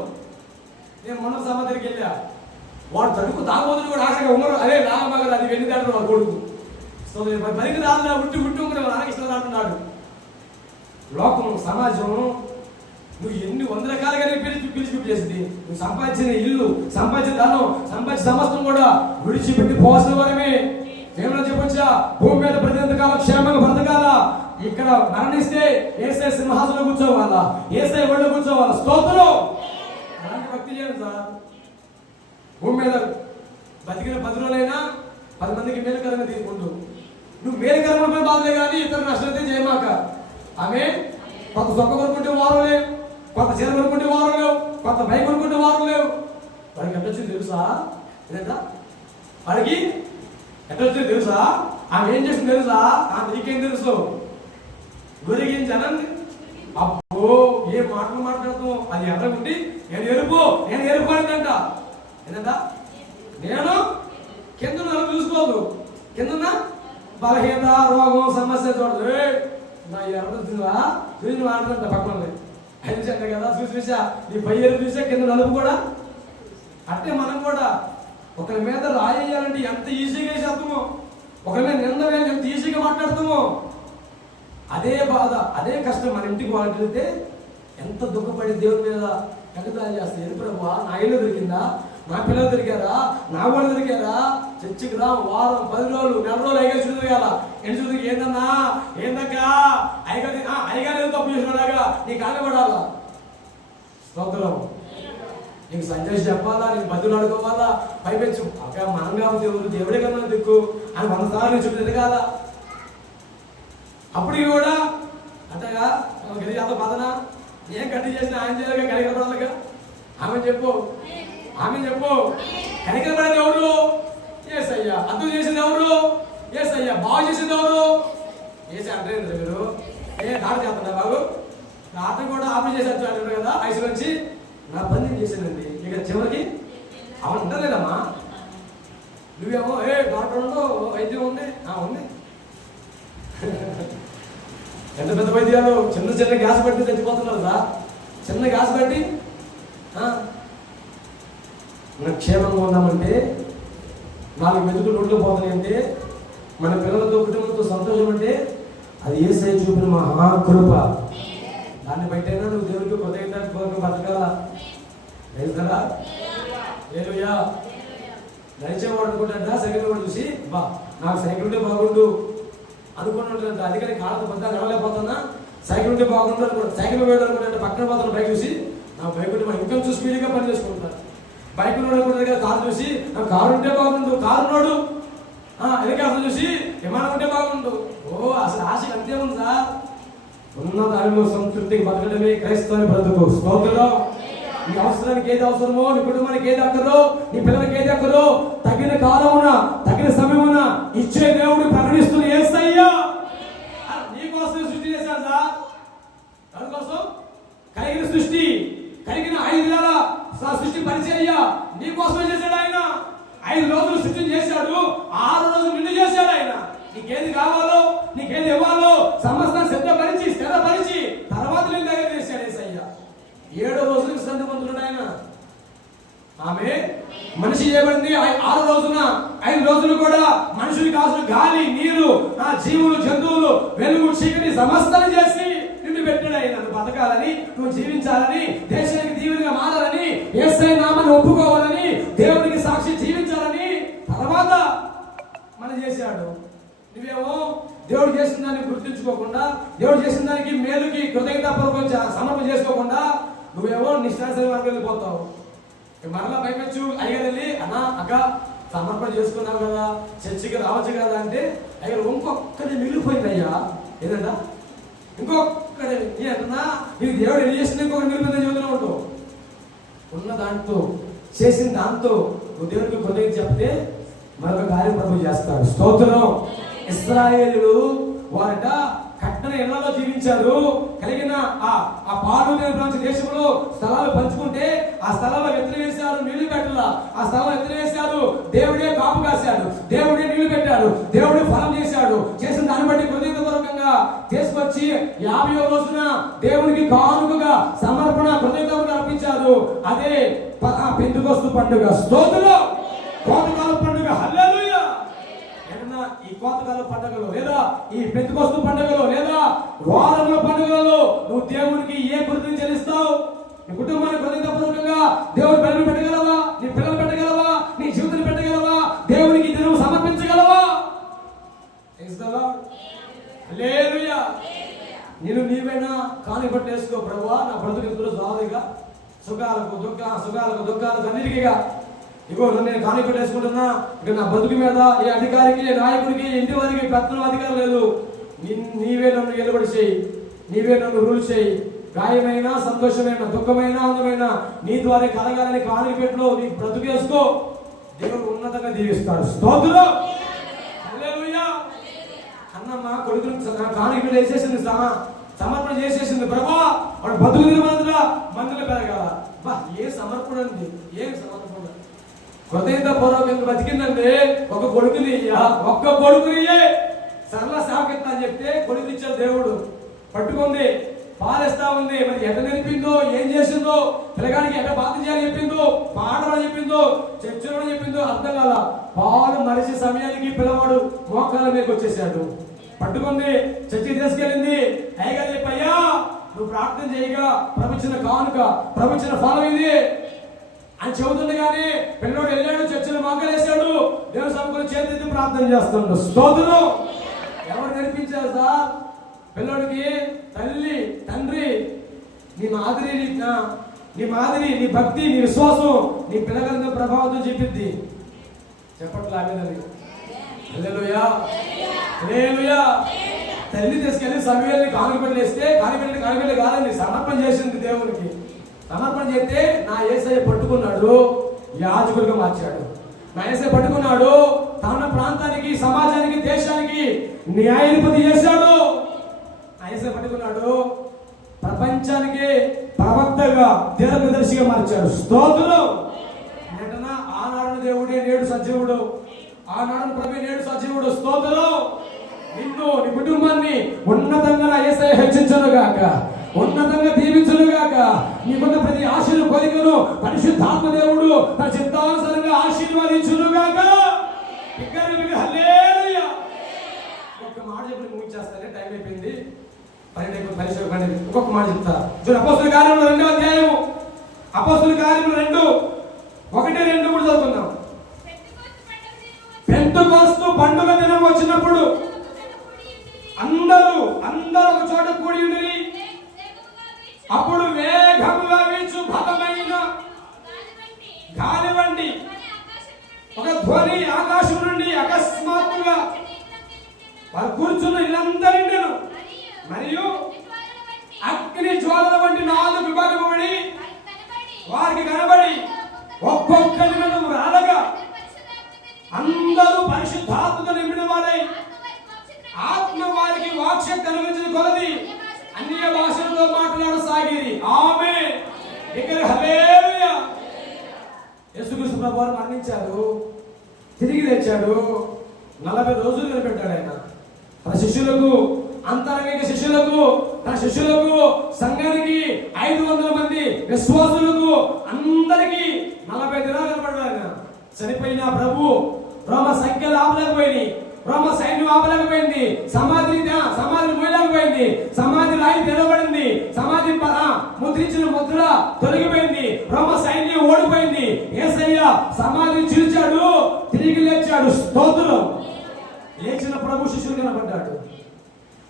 నేను మొన్న సమాధికి వెళ్ళా, వాడు తడుకు తాగబోతుడు కూడా ఆశగా ఉంగరం, అదే నాగమగరు అది వెళ్ళి దాడు వాడు కొడుకు. సో పనికి రాదు ఉట్టి ఉంగరం నాకు ఇష్టం అంటున్నాడు. లోకం, సమాజం నువ్వు ఎన్ని 100 రకాలుగానే పిలిచి చేసింది. నువ్వు సంపాదించిన ఇల్లు, సంపాదించిన ధనం, సంపాదించిన సమస్తం కూడా విడిచిపెట్టి పోసిన వారమే. ఏమన్నా చెప్పొచ్చా? భూమి మీద ప్రతికాలం క్షేమంగా బ్రతకాల. ఇక్కడ మరణిస్తే ఏసై సింహాసనం కూర్చోవాలా, ఏసై ఒళ్ళు కూర్చోవాలా. స్తోత్రం. అలాంటి భక్తి చేయండి సార్. భూమి మీద బతికిన 10 రోజులైనా 10 మందికి మేలుకరంగా తీసుకుంటూ నువ్వు మేలుకరంగా బాధలే కానీ ఇతర నష్టమైతే చేయమాక. ఆమె కొత్త సొక్క కొనుక్కుంటే వారం లేవు, కొత్త చీర కొనుక్కుంటే వారం లేవు, కొత్త బైక్ కొనుక్కుంటే వారం లేవు. వాడికి ఎంత వచ్చింది తెలుసా? లేదా వాడికి ఎట్లా వచ్చింది తెలుసా? ఆమె ఏం చేసింది తెలుసా? నీకేం తెలుసు? గురిగించానండి. అబ్బో ఏ మాటలు మాట్లాడుతాం. అది ఎర్ర ఉండి నేను ఎరుపు అనిందంట. ఏంటంట? నేను కింద చూసుకోదు, కింద బలహీనత, రోగం, సమస్య చూడదు. నా ఎర్ర చూసి మాట్లాడుతుంట పక్కన అయినా కదా. చూసా నీ పై ఎరుపు చూసా, కింద నలుపు కూడా. అంటే మనం కూడా ఒకరి మీద రాయేయాలంటే ఎంత ఈజీగా వేసేస్తామో, ఒకరి మీద నింద వేయాలి ఎంత ఈజీగా మాట్లాడతామో. అదే బాధ, అదే కష్టం మన ఇంటికి వాళ్ళకి వెళ్తే ఎంత దుఃఖపడి దేవుని మీద ఎగతాళి చేస్తాయి. ఎరుపురమ్మా, నా ఇల్లు దొరికిందా, నా పిల్లలు దొరికారా, నా వాళ్ళు దొరికారా, చర్చికి రా, వారం 10 రోజులు 1 నెల రోజులు అయ్యగా చూడగల ఎన్ని చూడకి ఏందన్నా ఏందక్కా అయ్యగారు తప్పు చేసినాడాగా నీ కాగపడాలా. స్తోత్రం. నీకు సంజయ్ చెప్పాలా, నీకు బదులు అడుకోవాలా, పైపెచ్చు అక్క మనం కాబట్టి దేవుడే కదా దిక్కు అని 100 సార్లు చుట్టూ కాదా. అప్పటికి కూడా అంతగా అంత పదనా ఏం గట్టి చేసిన ఆయన చేయగా కనికరపడాలిగా. ఆమె చెప్పు కనికరపడేది ఎవరు? యేసయ్యా. అర్థం చేసింది ఎవరు? యేసయ్యా. బాగు చేసింది ఎవరు? ఏసీ అంటే మీరు ఆట చేస్తున్నా బాబు, ఆట కూడా ఆపరేట్ చేసి వచ్చాడు కదా ఐసు వచ్చి నా పని నేను చేశానండి. ఇక చివరికి అవును ఉండలేదమ్మా. నువ్వేమో డాక్టర్ ఉండో వైద్యం ఉంది ఉంది. ఎంత పెద్ద వైద్యాలు, చిన్న గ్యాస్ పెట్టి తెచ్చిపోతున్నారు కదా. చిన్న గ్యాస్ పెట్టి మనం క్షేమంగా ఉన్నామంటే, 4 మెతుకులు రోడ్లు పోతున్నాయంటే, మన పిల్లలతో కుటుంబంతో సంతోషం అంటే అది యేసయ్య చూపిన మహాకృప. దాన్ని బయటైనా నువ్వు దేవుడికి కృతజ్ఞత బతకాలా. తెలుసా? హల్లెలూయా. నడిచేవాడు అనుకుంటా సైకిల్ కూడా చూసి బా నాకు సైకిల్ ఉంటే బాగుండు అనుకున్నట్టు. అందుకని కాళ్ళతో పెద్ద నడవలేకపోతున్నా, సైకిల్ ఉంటే బాగుండు అనుకుంటా. సైకిల్ వేయడం అనుకుంటే పక్కన పోతున్న బైక్ చూసి నాకు బైక్ ఉంటే ఇంకా చూసి స్పీడ్గా పని చేసుకుంటాను. బైక్ ఉన్నాడు కదా కారు చూసి నాకు కారు ఉంటే బాగుండు, కారు ఉన్నాడు హెలికాప్టర్ చూసి విమానం ఉంటే బాగుండు. అసలు ఆశకి అంతే ఉంది సార్. ఉన్న దానిలో సంతృప్తికి బతకడమే క్రైస్తవ బ్రతుకు. స్తోత్రం. నీ అవసరానికి ఏది అవసరమో, నీ కుటుంబానికి ఏది అక్కరో, నీ పిల్లలకి ఏది అక్కరో తగిన కాలమున తగిన సమయమున ఇచ్చే దేవుడు ప్రకటిస్తున్న యేసయ్యా. నీకోసం సృష్టి చేశాడు సార్. దానికోసం కలిగిన సృష్టి, కలిగిన 5 నెలల సృష్టి పరిచర్య నీకోసమే చేశాడు ఆయన. 5 రోజులు సృష్టి చేశాడు, 6 రోజులు నిన్ను చేశాడు ఆయన. నీకేది కావాలో, నీకేది ఇవ్వాలో సమస్తం సిద్ధపరిచి స్థిరపరిచి తర్వాత నేను దగ్గర చేశాడు యేసయ్యా. 7వ రోజులకు శ్రద్ధ పొందుతున్నాడు ఆయన. ఆమె మనిషి చేయబడింది 6 రోజున. 5 రోజులు కూడా మనుషులకు కావాల్సిన గాలి, నీరు, జీవులు, జంతువులు, వెలుగు, చీకటి సమస్తాన్ని చేసి నిన్ను పెట్టాడు ఆయన. నువ్వు బతకాలని, నువ్వు జీవించాలని, దేశానికి దీవెనగా మారాలని, యేసయ్య నామాన్ని ఒప్పుకోవాలని, దేవునికి సాక్షి జీవించాలని తర్వాత మనం చేశాడు. నువ్వేమో దేవుడు చేసిన దాన్ని గుర్తించుకోకుండా, దేవుడు చేసిన దానికి మేలుకి కృతజ్ఞతాపూర్వకం సమర్పణ చేసుకోకుండా నువ్వేమో నిష్ఠాసరి వరకు వెళ్ళిపోతావు. మరలా పైపెచ్చు అయ్యగారు వెళ్ళి అన్నా అక్క సమర్పణ చేసుకున్నావు కదా, చర్చికి రావచ్చు కదా అంటే అయ్యారు ఇంకొక్కటి మిగిలిపోయింది అయ్యా. ఏదన్నా ఇంకొక్కటి అంటున్నా నీకు దేవుడు ఎన్ని చేసిన ఇంకొకటి మిగిలిపోయిందని చెబుతూనే ఉంటావు. ఉన్న దాంతో చేసిన దాంతో నువ్వు దేవుడికి కృతజ్ఞత చెప్తే మరొక కార్యం ప్రభు చేస్తాడు. స్తోత్రం. ఇశ్రాయేలులు వారట కట్టన ఇళ్లలో జీవించారు. కలిగిన ఆ పాలు దేశంలో స్థలాలు పంచుకుంటే ఆ స్థలంలో ఎత్తులు వేశారు, నీళ్లు పెట్టాల. ఆ స్థలంలో ఎత్తులు వేశారు, దేవుడే కాపు కాశాడు, దేవుడే నీళ్లు పెట్టాడు, దేవుడే ఫలం చేశాడు. చేసిన దాన్ని బట్టి కృతజ్ఞతాపూర్వకంగా తీసుకొచ్చి 50వ రోజున దేవునికి కానుకగా సమర్పణ కృతజ్ఞతగా అర్పించారు. అదే పెంతెకొస్తు పండుగ. స్తోత్రం. కోతకాల పండుగ. హల్లెలూయా. ఈ కోతకాల పండుగలో లేదా ఈ పెంతెకొస్తు పండుగలో లేదా వారంలో పండుగలలో నువ్వు దేవుడికి ఏ కృతజ్ఞత చెల్లిస్తావు? నీ కుటుంబానికి కృతజ్ఞతాపూర్వకంగా దేవుడి పిల్లలు పెట్టగలవా? నీ పిల్లలు పెట్టగలవా? నీ జీవితాన్ని పెట్టగలవా? దేవునికి దినం సమర్పించగలవా? హల్లెలూయా. నీవైనా కాని పట్టేసుకో. ప్రభువా నా బ్రతుకు ఎదురు సాధిగా సుఖాలకు దుఃఖాలకు అన్నిటికీగా ఇగో నేను కాని పెట్టేసుకుంటున్నా. ఇక నా బతుకు మీద ఏ అధికారికి, నాయకుడికి, ఇంటి వారికి పెత్తనం అధికారం లేదు. నీవే నన్ను ఏలుబడి చేయి, నీవే నన్ను రూల్ చేయి. గాయమైన, సంతోషమైన, దుఃఖమైన, ఆనందమైన నీ ద్వారా కలగాలని కాని పెట్టులో నీ బ్రతుకేసుకో. దేవుడు ఉన్నతంగా దీవిస్తాడు. స్తోత్రం. అన్నమ్మ కొడుకుని కానుక వేసేసింది, సమర్పణ చేసేసింది. ప్రభా వాడు బతుకు మందులు పెరగాల. ఏ సమర్పణ అండి, ఏం సమర్పణ? హృదయపూర్వకంగా బతికిందండి. ఒక కొడుకుని సరళ సాకెత్తా అని చెప్తే కొడుకు ఇచ్చాడు దేవుడు. పట్టుకుంది, పాలేస్తా ఉంది. మరి ఎట నేర్పిందో, ఏం చేసిందో, పిల్లగానికి ఎట బాధ చేయాలి చెప్పిందో, పాడమని చెప్పిందో, చర్చలో చెప్పిందో అర్థం కాల. పాలు మరిచే సమయానికి పిల్లవాడు మోకాల మీదకి వచ్చేసాడు. పట్టుకుంది, చర్చి తీసుకెళ్ళింది. అయ్యగా చెప్పయ్యా, నువ్వు ప్రార్థన చేయగా ప్రవచన కానుక, ప్రవచన ఫలం ఇది అని చెబుతుండగానే పిల్లోడు వెళ్ళాడు, చర్చలు మోకలేశాడు, దేవుని సముఖంలో చేతులెత్తి ప్రార్థన చేస్తుండు. స్తోత్రం. ఎవరు నేర్పించారు సార్ పిల్లోడికి? తల్లి, తండ్రి. నీ మాదిరి, నీ భక్తి, నీ విశ్వాసం నీ పిల్లగారితో ప్రభావంతో చెప్పిద్ది. చెప్పట్లా హల్లెలూయా, హల్లెలూయా. తల్లి తీసుకెళ్లి సమూయేలుని కానుకబెట్టి వేస్తే కానుకబెట్టి కాదండి, సమర్పణ చేసింది దేవునికి. సమర్పణ చేస్తే నా యేసయ్య పట్టుకున్నాడు, యాజకుడిగా మార్చాడు. నా యేసయ్య పట్టుకున్నాడు, తన ప్రాంతానికి, సమాజానికి, దేశానికి న్యాయాధిపతి చేశాడు. నా యేసయ్య పట్టుకున్నాడు, ప్రపంచానికి ప్రవక్తగా, దీర్ఘదర్శిగా మార్చాడు. స్తోత్రం. ఆనాడు దేవుడే నేడు సజీవుడు, ఆనాడు ప్రభు నేడు సజీవుడు. స్తోత్రం. నిన్ను, నీ కుటుంబాన్ని ఉన్నతంగా నా యేసయ్య హెచ్చించును గాక, ఉన్నతంగా దీవించును గాక. నీకున్న ప్రతి ఆశను, కోరికను పరిశుద్ధాత్మ దేవుడు తన చిత్తానుసారంగా ఆశీర్వదించును గాక. హల్లెలూయా. ఒక్క మాట చెప్పి ముగించేస్తానే, టైం అయిపోయింది. 12 ఒక్కొక్క మాట చెప్తా. అపోస్తుల కార్యములు 2వ అధ్యాయము, అపోస్తుల కార్యములు 2, 1, 2 కూడా చదువుకుందాం. పెంతెకోస్తు పండుగ దినం వచ్చినప్పుడు అందరూ ఒక చోట కూడి ఉండి, అప్పుడు వేగముగా వీచు బలమైన గాలి వంటి ఒక ధ్వని ఆకాశం నుండి అకస్మాత్తుగా వారు కూర్చున్న ఇల్లందరినీ మరియు అగ్ని జ్వాలల వంటి 4 విభాగముడి వారికి కనబడి ఒక్కొక్కరి మీద రాలగా అందరూ పరిశుద్ధాత్మతో నిండిన వారై ఆత్మ వారికి వాక్శక్తి అనుభవించిన కొలది అన్య భాషలతో మాట్లాడసాగిరి. ఆమేన్. ఇక్కడ హల్లెలూయా. యేసుక్రీస్తు ప్రభువు మరణించాడు, తిరిగి లేచాడు. 40 రోజులు నిలబెట్టాడు ఆయన. తన శిష్యులకు, అంతరంగిక శిష్యులకు, తన శిష్యులకు, సంఘానికి, 500 మంది విశ్వాసులకు, అందరికీ 40 దినాలు నిలబడ్డాడు ఆయన. చనిపోయిన ప్రభు రోమ సంఖ్యలు ఆపలేకపోయింది, రోమ సైన్యం ఆపలేకపోయింది, సమాధిని మోయలేకపోయింది, సమాధి రాయి తెరవబడింది, సమాధి ముద్రించిన ముద్ర తొలగిపోయింది, రోమ సైన్యం ఓడిపోయింది. యేసయ్య సమాధిని చీల్చాడు, తిరిగి లేచాడు. స్తోత్రం. లేచిన ప్రభు శిష్యులు కనబడ్డాడు,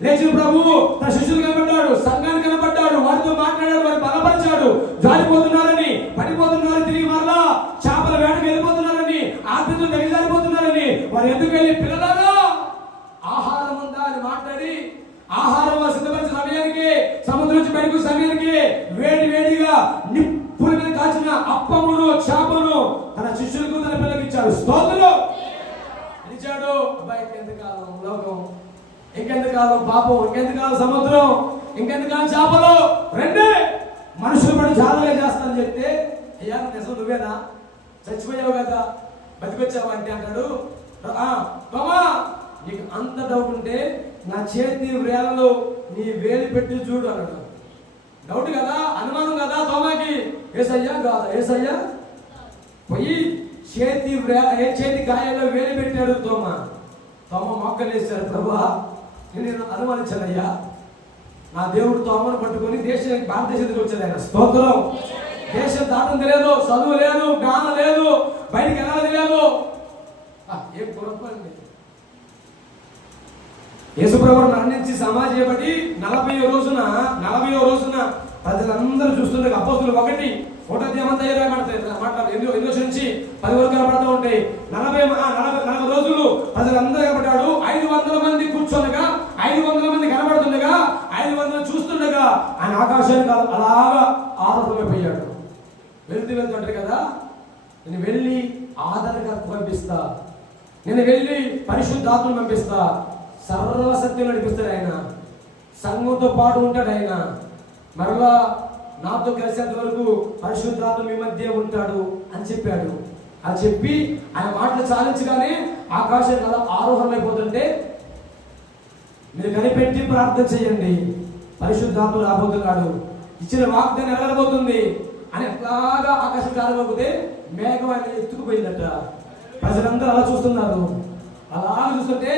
లేచిన ప్రభు తన శిష్యులు కనబడ్డాడు, సంఘాన్ని కనబడ్డాడు, వారితో మాట్లాడాడు, వారిని బలపరిచాడు. జారిపోతున్నారని, పడిపోతున్నారు, తిరిగి మరలా చేపల వేటకు వెళ్ళిపోతున్నారని, ఆత్మతో దిగజారిపోతున్నారని వారు ఎందుకు వెళ్ళి, పిల్లలారా ఆహారం ఉందా అని మాట్లాడి, ఆహారం సిద్ధపరిచిన సమయానికి, సముద్రం నుంచి బయటకు సమయానికి వేడిగా నిప్పుల మీద కాల్చిన అప్పమును, చేపను తన శిష్యులకు, తన పిల్లలకు ఇచ్చాడు. స్తోత్రం. ఇచ్చాడు. అబ్బాయి ఇంకెంతకాలం లోకం, ఇంకెంతకాలం పాపం, ఇంకెంతకాలం సముద్రం, ఇంకెంతకాలం చేపలు, రెండే మనుషులు పడి జాగ్రత్తగా చేస్తానని చెప్తే, అయ్యా నిజం నువ్వేనా, చచ్చిపోయావు కదా, బతికొచ్చావు అంటే అంటాడు, తోమా నీకు అంత డౌట్ ఉంటే నా చేతి వేలలో నీ వేలు పెట్టి చూడు అన్నాడు. డౌట్ కదా, అనుమానం కదా తోమాకి. ఏసయ్యా కాదా, ఏసయ్యా పోయి చేతి గాయాల్లో వేలు పెట్టాడు. తోమ మొక్కలేశాడు. ప్రభువా నేను అనుమానించానయ్యా, నా దేవుడు తోమను పట్టుకొని దేశానికి, భారతదేశానికి వచ్చాడు ఆయన. స్తోత్రం. దేశం దాటం తెలియదు, చదువు లేదు, జ్ఞానం లేదు, బయటికి వెళ్ళాలి లేదు. ఏం పొరపాటు. యేసుప్రభువు మరణించి సమాధి చేయబడి 40వ రోజున ప్రజలందరూ చూస్తుండగా అపోస్తులు 1 అధ్యాయం మాట్లాడు ఎందుకు నుంచి 10 వరకు కనబడుతూ ఉంటాయి. 40 రోజులు ప్రజలందరూ కనబడ్డాడు. 500 మంది కూర్చోనగా, 500 మంది కనబడుతుండగా, 500 చూస్తుండగా ఆయన ఆకాశానికి అలాగా ఆరోపమైపోయాడు. వెళ్తుంటారు కదా, నేను వెళ్ళి ఆదరణగా పంపిస్తా, నేను వెళ్ళి పరిశుద్ధాత్మను పంపిస్తా, సర్వసత్యం నడిపిస్తాడు ఆయన. సంఘంతో పాటు ఉంటాడు ఆయన. మరలా నాతో కలిసేంత వరకు పరిశుద్ధాత్మ మీ మధ్య ఉంటాడు అని చెప్పాడు. అది చెప్పి ఆయన మాటలు చాలించగానే ఆకాశం అలా ఆరోహణమైపోతుంటే, మీరు కనిపెట్టి ప్రార్థన చేయండి, పరిశుద్ధాత్మ రాబోతున్నాడు, ఇచ్చిన వాగ్దానం నెరవేరబోతుంది అని ఎట్లాగా ఆకాశం కారబోతే మేఘం ఆయన ఎత్తుకుపోయిందట. ప్రజలందరూ అలా చూస్తున్నారు. అలా చూస్తుంటే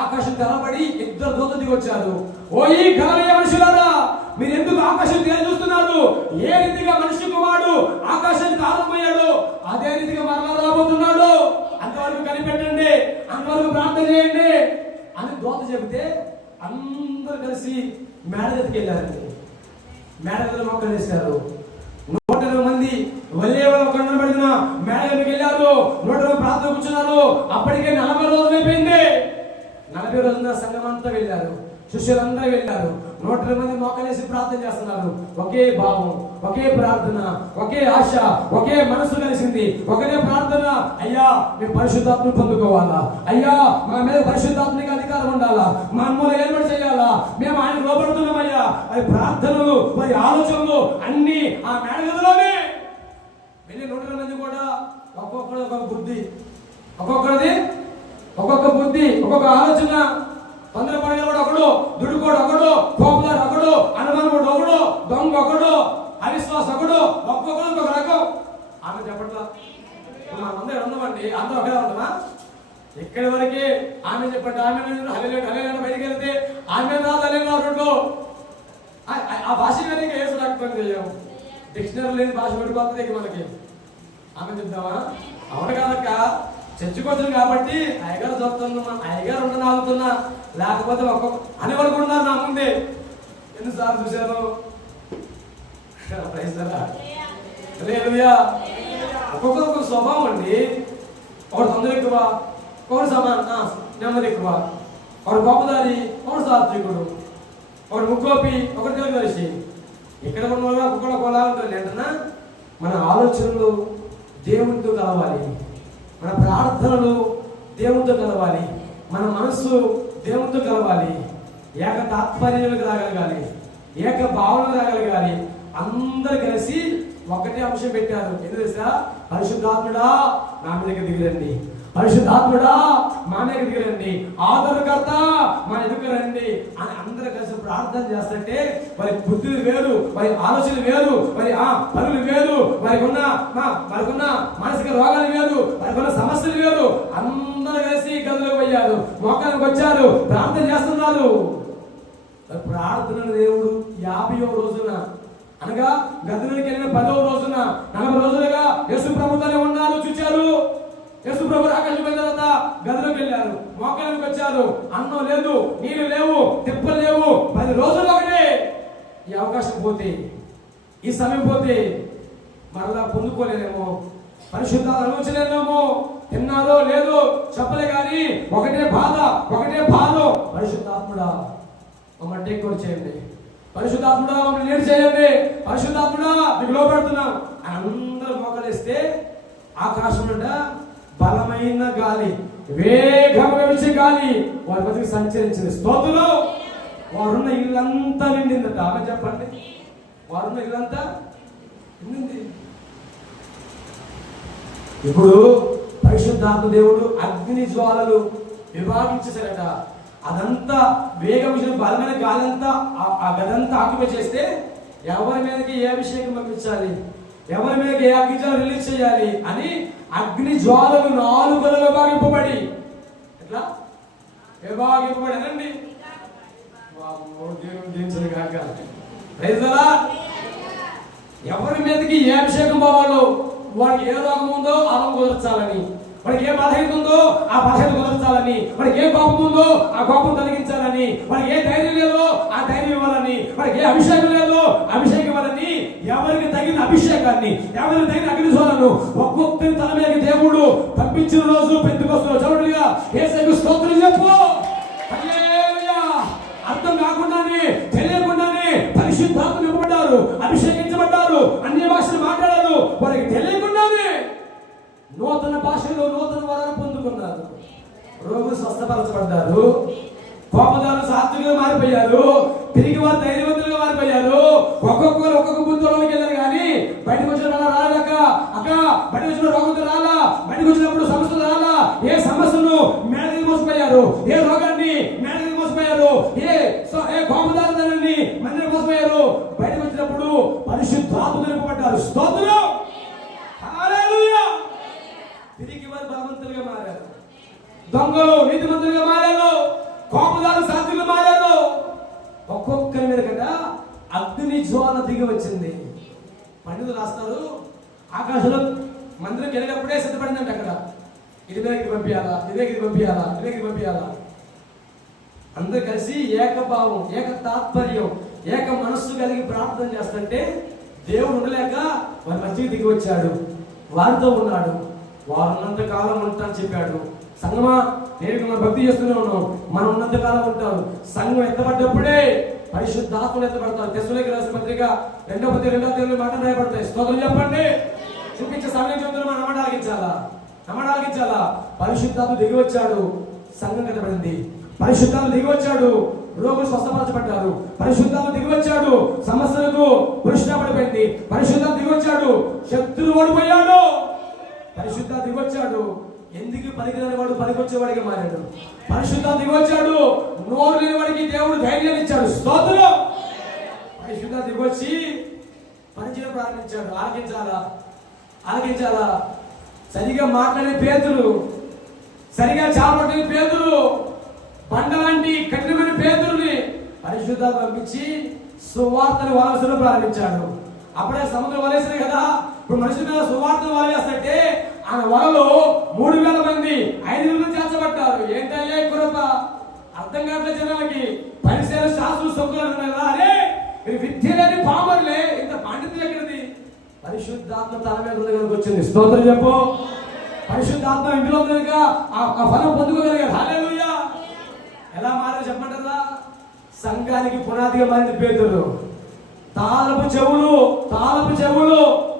ఆకాశం తెరబడి ఇద్దరు దూతలు దిగి వచ్చారు. ఓ ఈ గలిలయ మనుషులారా, మీరు ఎందుకు ఆకాశం తెర చూస్తున్నారు? ఏ రీతిగా మనిషి కుమారుడు ఆకాశానికి ఆరంభమయ్యాడు, అదే రీతిగా మరలా రాబోతున్నాడు. అంతవరకు కనిపెట్టండి, అంతవరకు ప్రార్థన చేయండి అని దూత చెబితే అందరూ కలిసి మేడ దగ్గరికి వెళ్ళారండి. మేడ దగ్గర మొక్కలు వేశారు. 120 మంది కనబడిన మేడ దగ్గరికి వెళ్ళారు. 120 ప్రార్థన కూర్చున్నారు. అప్పటికే 40 రోజులు అయిపోయింది. 40 రోజుల సంఘం అంతా వెళ్ళారు, శిష్యులందరూ వెళ్ళారు. 120 మంది మోకలేసి ప్రార్థన చేస్తున్నారు. ఒకే భావం, ఒకే ప్రార్థన, ఒకే ఆశ, ఒకే మనసు కలిసింది. ఒకటే ప్రార్థన, అయ్యా మేము పరిశుద్ధాత్మను పొందుకోవాలా, అయ్యా మా మీద పరిశుద్ధాత్మకి అధికారం ఉండాలా, మా అమ్మలు ఏర్పాటు చేయాలా, మేము ఆయన లోపడుతున్నామయ్యా. అది ప్రార్థనలు, మరి ఆలోచనలు అన్ని ఆ మేడ గదిలోనే వెళ్ళి 120 మంది కూడా ఒక్కొక్కరు ఒక్కొక్క బుద్ధి, ఒక్కొక్కరిది ఒక్కొక్క బుద్ధి, ఒక్కొక్క ఆలోచన. తొందరపడిన వాడు ఒకడు, దుడుకోడు ఒకడు, కోపదారు ఒకడు, అనుమానముడు ఒకడు, దొంగ ఒకడు, అవిశ్వాస ఒకడు, ఒక్కొక్కడు ఒక్కొక్క రకం. ఆమె చెప్పట్లా అందరూ ఉన్నామండి, అందరూ ఒకే ఉంటామా? ఇక్కడి వరకే ఆమె చెప్పండి, ఆమె హల్లెలూయా బయటికి వెళ్తే ఆమె రాదు హల్లెలూయా. ఆ భాష వెనక ఏసు రాకపోయింది, డిక్షనరీ లేని భాష పడిపోతుంది మనకి. ఆమె చెప్తావా? అవును కాదక్క, చర్చకొచ్చింది కాబట్టి అయ్యగారు చూస్తున్నా, అయ్యగారు ఉండని ఆగుతున్నా, లేకపోతే ఒక్కొక్క అనేవాళ్ళు కూడా ఉన్నారు నా ముందే. ఎన్నిసార్లు చూశాను. ఒక్కొక్కరు ఒక్కొక్క స్వభావం అండి. ఒకటి తొందర ఎక్కువ, ఒకటి నెమ్మది ఎక్కువ, ఒకటి గొప్పదారి, ఒకటి సాత్వికుడు, ఒకటి ముక్కోపి, ఒకటి తెలుగుదర్శి. ఇక్కడ ఉన్న వాళ్ళు ఒక్కొక్కరు ఒకలా ఉంటుంది. ఏంటన్నా మన ఆలోచనలు దేవునితో కలవాలి, మన ప్రార్థనలు దేవునితో కలవాలి, మన మనస్సు దేవునితో కలవాలి, ఏక తాత్పర్యాలకు రాగలగాలి, ఏక భావనలు రాగలగాలి. అందరు కలిసి ఒకటే అంశం పెట్టారు. ఎందుకు తెలుసా? పరిశుద్ధాత్ముడా నా మీదకి దిగిరండి, పరిశుద్ధాత్ముడా మా మీద దిగిరండి, ఆదరణకర్త మా ఎదుగు రండి అని అందరూ కలిసి ప్రార్థన చేస్తుంటే వారి బుద్ధులు వేరు, వారి ఆలోచనలు వేరు, వారి పనులు వేరు, వారికున్న మానసిక రోగాలు వేరు, వారికున్న సమస్యలు వేరు. అందరూ కలిసి గదిలో పోయారు, మోకానికి వచ్చారు, ప్రార్థన చేస్తున్నారు. ప్రార్థన దేవుడు 50వ రోజున అనగా గదిలోకి వెళ్ళిన 10వ రోజున 40 రోజులుగా యేసు ప్రభుతోనే ఉన్నారు, చూచారు. యేసు ప్రభు ఆకాశం పోయిన తర్వాత గదిలోకి వెళ్ళారు, మోకానికి వచ్చారు. అన్నం లేదు, నీళ్ళు లేవు, తిప్పలు లేవు. 10 రోజులు ఒకటే. ఈ అవకాశం పోతే, ఈ సమయం పోతే మరలా పొందుకోలేనేమో, పరిశుద్ధాలు అనుభవించలేమో. తిన్నారో లేదో చెప్పలే కానీ ఒకటే బాధ, ఒకటే బాధ. పరిశుద్ధాత్ముడా మమ్మల్ని టేక్ ఓవర్ చేయండి, పరిశుద్ధాత్ముడా మమ్మల్ని లీడ్ చేయండి, పరిశుద్ధాత్ముడా మీకు లోపడుతున్నాం అని అందరూ మోకలేస్తే ఆకాశం నుండి బలమైన గాలి, వేగంగా వీచే గాలి వారి మధ్యకి సంచరించింది. స్తోత్రం. వారున్న ఇల్లంతా నిండిందట. ఆమె చెప్పండి, వారున్న ఇల్లంతా నిండింది. ఇప్పుడు పరిశుద్ధాత్మ దేవుడు అగ్ని జ్వాలలు విభాగించేసారట. అదంతా వేగం బలమైన గాలంతా ఆ గదంతా ఆక్యుపై చేస్తే ఎవరి మీదకి ఏ అభిషేకం పంపించాలి, ఎవరి మీదకి ఏ అగ్ని జ్వాల రిలీజ్ చేయాలి అని అగ్ని జ్వాలలు 4 విభాగింపబడి, ఎట్లా విభాగింపబడినండి. ఎవరి మీదకి ఏ అభిషేకం పోవాలో, వాడికి ఏ రోగం ఉందో ఆ రోగం కుదర్చాలని, వాడికి ఏ బలహీనత ఉందో ఆ బలహీనత కుదర్చాలని, వాడికి ఏ కోపం ఉందో ఆ కోపం తొలగించాలని, వాడికి ఏ ధైర్యం లేదో ఆ ధైర్యం ఇవ్వాలని, వాడికి ఏ అభిషేకం లేదో అభిషేకం ఇవ్వాలని, ఎవరికి తగిన అభిషేకాన్ని, ఎవరికి తగిన అగ్ని జ్వాలను ఒక్కొక్కరి తల మీద దేవుడు పంపించిన రోజు పెద్దకొస్తున్న చదువుగా యేసుకు స్తోత్రం చెప్పు. హల్లెలూయా. అర్థం కాకుండానే, తెలియకుండానే పరిశుద్ధాత్మ నింపబడ్డారు, అభిషేకించబడ్డారు, అన్ని భాషలు మాట్లాడారు. వారికి తెలియకుండానే నూతన భాషలో నూతన వరాలు పొందుకున్నారు. రోగులు స్వస్థపరచబడ్డారు, కోపదారులు సాత్వికులుగా మారిపోయారు, తిరిగి వారు ధైర్యవంతులుగా మారిపోయారు. ఒక్కొక్కరు ఒక్కొక్క బుద్ధిలోకి వెళ్ళారు. కానీ బయటకు వచ్చిన వాళ్ళ రాలేక అక్క బయటకు వచ్చిన రోగంతో రాలా, బయటకు వచ్చినప్పుడు సమస్యలు రాలా, ఏ సమస్యను మేడకి మోసపోయారు, ఏ రోగాన్ని మేడకి మోసపోయారు, ఏ కోపదారులని మందిరం మోసపోయారు. బయటకు వచ్చినప్పుడు పరిశుద్ధాత్మ నింపబడ్డారు. స్తోత్రం, హల్లెలూయా. తిరిగి వారు బలవంతులుగా మారారు, దొంగలు నీతిమంతులుగా మారారు, కోపదారులు సాత్వికులుగా మారారు. ఒక్కొక్కరి మీద కదా అగ్ని జ్వాల దిగి వచ్చింది. పండితులు రాస్తారు, ఆకాశంలో మందిరం వెళ్ళినప్పుడే సిద్ధపడిందంట. అక్కడ ఇది దగ్గరికి పంపించాలా, ఇది దగ్గరికి పంపించాలా, ఇది దగ్గరికి పంపించాలా. అందరూ కలిసి ఏకభావం, ఏక తాత్పర్యం, ఏక మనస్సు కలిగి ప్రార్థన చేస్తుంటే దేవుడు ఉండలేక వారి మధ్యకి దిగి వచ్చాడు, వారితో ఉన్నాడు. వారు ఉన్నంత కాలం ఉంటానని చెప్పాడు. సంగమా, నేను మనం భక్తి చేస్తూనే ఉన్నాం, మనం ఉన్నంత కాలం ఉంటారు. సంఘం ఎత్తబడ్డప్పుడే పరిశుద్ధాత్మలు ఎత్తబడతారు. తెస్సలోనికీయులకు రాసిన పత్రిక 2వ అధ్యాయం మాటలు రాయబడతాయి. స్తోత్రం చెప్పండి. చూపించే సమయం చెబుతున్నా, మనం నమ్మడాలించాలా. పరిశుద్ధాత్మ దిగి వచ్చాడు, సంఘం కట్టబడింది. పరిశుద్ధాత్మ దిగి వచ్చాడు, రోగులు స్వస్థపరచబడ్డారు. పరిశుద్ధాత్మ దిగి వచ్చాడు, సమస్యలకు పురుషుడు పడిపోయింది. పరిశుద్ధాత్మ దిగి వచ్చాడు, శత్రువు ఓడిపోయాడు. పరిశుద్ధాత్మ దిగి వచ్చాడు, ఎందుకు పనికిరాని వాడు పనికొచ్చేవాడికి మారాడు. పరిశుద్ధాత్మ దిగి వచ్చాడు, నోరు లేని వాడికి దేవుడు ధైర్యాన్ని ఇచ్చాడు. స్తోత్రం. పరిశుద్ధాత్మ దిగి వచ్చి పనిచేయడం ప్రారంభించాడు. ఆలకించాలా. సరిగా మాట్లాడే పేతులు, సరిగా చాపట్టిన పేతులు, బండ లాంటి కఠినమైన పేతుల్ని పరిశుద్ధాత్మ పంపించి సువార్తను వలసను ప్రారంభించాడు. అప్పుడే సముద్రం వలేసింది కదా. ఇప్పుడు మనుషుల మీద సువార్తను వలవేస్తుంటే ఆయన వలలో 3000 మంది 5,000 మంది చేర్చబడ్డారు. ఏంటయ్యే కృప అర్థం కావట్లే జనాలకి. పరిశీలన శాస్త్రులు సొంతులు అరే మీరు విద్య లేని పామరులే, ఇంత పాండిత్యం ఎక్కడిది? పరిశుద్ధాత్మ తల మీద దగ్గరకు వచ్చింది. స్తోత్రం చెప్పు. పరిశుద్ధాత్మ ఇంటిలో కనుక ఆ ఫలం పొందుకోగలిగారు. హల్లెలూయా. ఎలా మారారు చెప్పంటారా? సంఘానికి పునాదిగా మారిన పేతురు. తాళపు చెవులు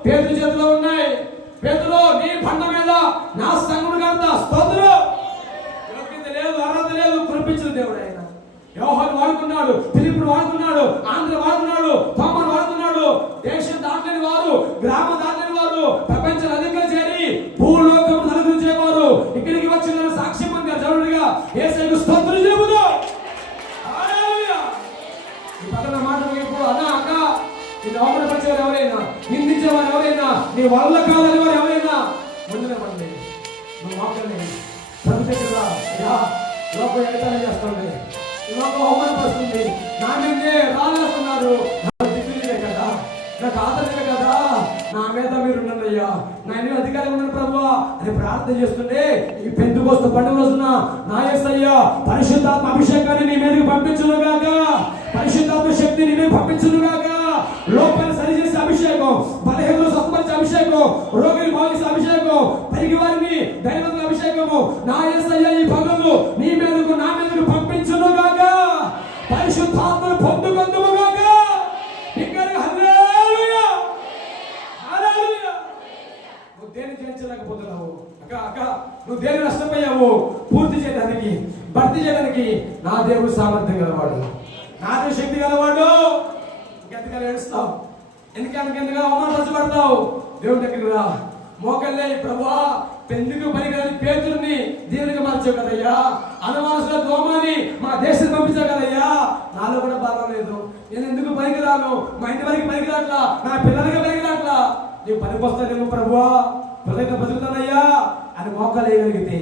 పేతురు చేతిలో ఉన్నాయి. పేతురు, నీ బండ మీద నా సంఘమును కడతా. స్తోత్రం. యోగ్యత లేదు, అర్హత లేదు, కురిపించిన దేవుడు ఆయన. యోహాను వాడుకున్నాడు, ఫిలిప్పును వాడుకున్నాడు, ఆంధ్ర వాడుకున్నాడు, తోమను వాడుకున్నాడు. దేశం దాటలేని వారు, గ్రామం దాటలేని వారు, ప్రపంచం అధికంగా చేరి భూలోకం నలుగురించేవారు ఇక్కడికి వచ్చిన సాక్ష్యం పొందారు. జరుడుగా యేసయ్యకు స్తోత్రం చెబుతూ హల్లెలూయా. ఈ పక్కన మాటలు ఇప్పుడు అక్క నిన్ను అవమానపరిచేవారు ఎవరైనా, నిందించేవారు ఎవరైనా, నీ వల్ల కాదని వారు ఎవరైనా ముందులేమండి. నువ్వు మాట్లాడి ప్రభుత్వ లోకం ఎగతాళి చేస్తుంది, లోకం అవమానపరుస్తుంది, నా మీదే రాలేస్తున్నారు. నాకు దిగులే కదా, నాకు ఆదరణ కదా, నా మీద మీరు ఉన్నాయ్యా, నా మీద అధికారం ఉన్నాను ప్రభువా అని ప్రార్థన చేస్తుంటే ఈ పెంతెకోస్తు పండుగ రోజున నా యేసయ్యా పరిశుద్ధాత్మ అభిషేకాన్ని నీ మీదకి పంపించును గాక, పరిశుద్ధాత్మ శక్తిని నీ మీద పంపించును గాక. లోపాన్ని సరిచేసే అభిషేకం, బలహీనతను స్వస్థపరిచే అభిషేకం, రోగిని బాగుచేసే అభిషేకం, పైకి వారిని ధైర్యవంతుల అభిషేకము నా యేసయ్యా ఈ పగలు నీ మీదకు నా మీదకు పంపించును గాక. పరిశుద్ధాత్మను పొందుకొందుము గాక. హల్లెలూయా, హల్లెలూయా. నువ్వు దేన్ని జయించలేకపోతున్నావు అక్క, నువ్వు దేన్ని నష్టపోయావు పూర్తి చేయడానికి, భర్తీ చేయడానికి నా దేవుడు సామర్థ్యం గలవాడు, నా దేవుడు శక్తి గలవాడు. ఇంకెంతగా ఏడుస్తావు, ఎందుకంతగా అవమానపరచబడతావు? దేవుడి దగ్గరికి రా, మోకల్లే. ప్రభువా, పెందుకు పనికిరాని పేతురుని దీనికి మార్చావు కదయ్యా, అనవసర దోమని మా దేశం పంపించావు కదయ్యా. నాలో కూడా భాగం లేదు, నేను ఎందుకు పనికిరాను, మా ఇంటి వరకు పనికిరాట్లా, నా పిల్లలకి పనికిరాట్లా. నీవు పనికి వస్తానేమో ప్రభువా, పిల్లలకి బతుకుతానయ్యా అని మోకాలు వేయగలిగితే,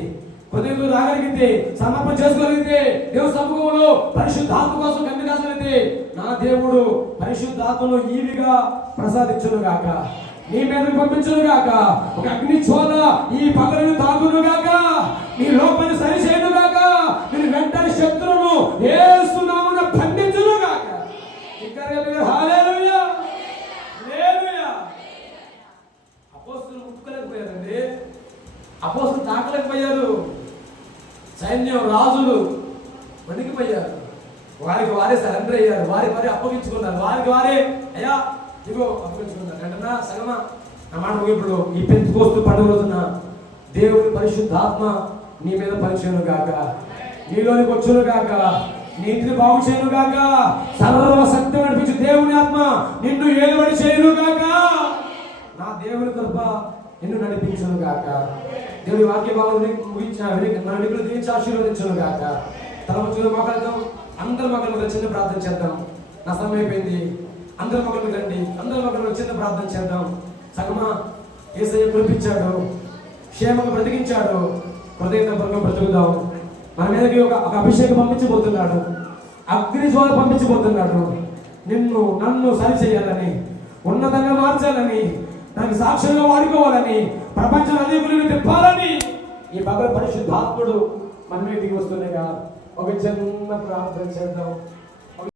కొద్దిగా రాగలిగితే, సమర్పణ చేసుకోగలిగితే, దేవుడు సముఖంలో పరిశుద్ధాత్మ కోసం కన్ను కాగలిగితే నా దేవుడు పరిశుద్ధాత్మను ఈవిగా ప్రసాదించును గాక, నీ మీద పంపించును గాక. ఒక అగ్ని చోద ఈ పగలను తాకును గాక, నీ లోపాన్ని సరిచేయను గాక, నేను వెంటనే శత్రువును యేసు నామమున ఖండించును గాక. హల్లెలూయా, హల్లెలూయా. అపోస్తలులు ముట్టుకోలేకపోయారండి, అపోస్తలులు తాకలేకపోయారు. సైన్యం, రాజులు వణికిపోయారు, వారికి వారే సరెండర్ అయ్యారు, వారికి వారే అప్పగించుకున్నారు, వారికి వారే అయ్యా ఇగో అప్పగించుకున్నారు. వెంటనే సగమా నా మాట ఇప్పుడు ఈ పెంతెకోస్తు పండుగ రోజున దేవుని పరిశుద్ధాత్మ నీ మీద పరిచయం గాక, నీలోనికి వచ్చును గాక. నీటిని బాగు చేయను గాక. సర్వశక్తి నడిపించు దేవుని ఆత్మ నిన్ను ఏలుబడి చేయను గాక. నా దేవుని కృప నిన్ను నడిపించును గాక. దేవుని వాక్య భావాన్ని మన నిన్ను దీవించి ఆశీర్వదించును గాక. తలవంచులు మోకాళ్ళం అందరి మగల చిన్న ప్రార్థన చేద్దాం. నా సమయం అయిపోయింది. అందరి మగలు రండి. అందరి మగలు చిన్న ప్రార్థన చేద్దాం. సగమా యేసయ్య కురిపించాడు, క్షేమంగా బ్రతికించాడు. హృదయపూర్వకంగా బ్రతుకుదాం. మన మీదకి ఒక అభిషేకం పంపించబోతున్నాడు, అగ్ని జ్వాల పంపించబోతున్నాడు. నిన్ను నన్ను సరి చేయాలని, ఉన్నతంగా మార్చాలని, దానికి సాక్ష్యంగా వాడుకోవాలని, ప్రపంచం అనేకులను తిప్పాలని ఈ భగవత్ పరిశుద్ధాత్ముడు మన మీదకి వస్తుండగా ఒక చిన్న ప్రార్థన చేద్దాం.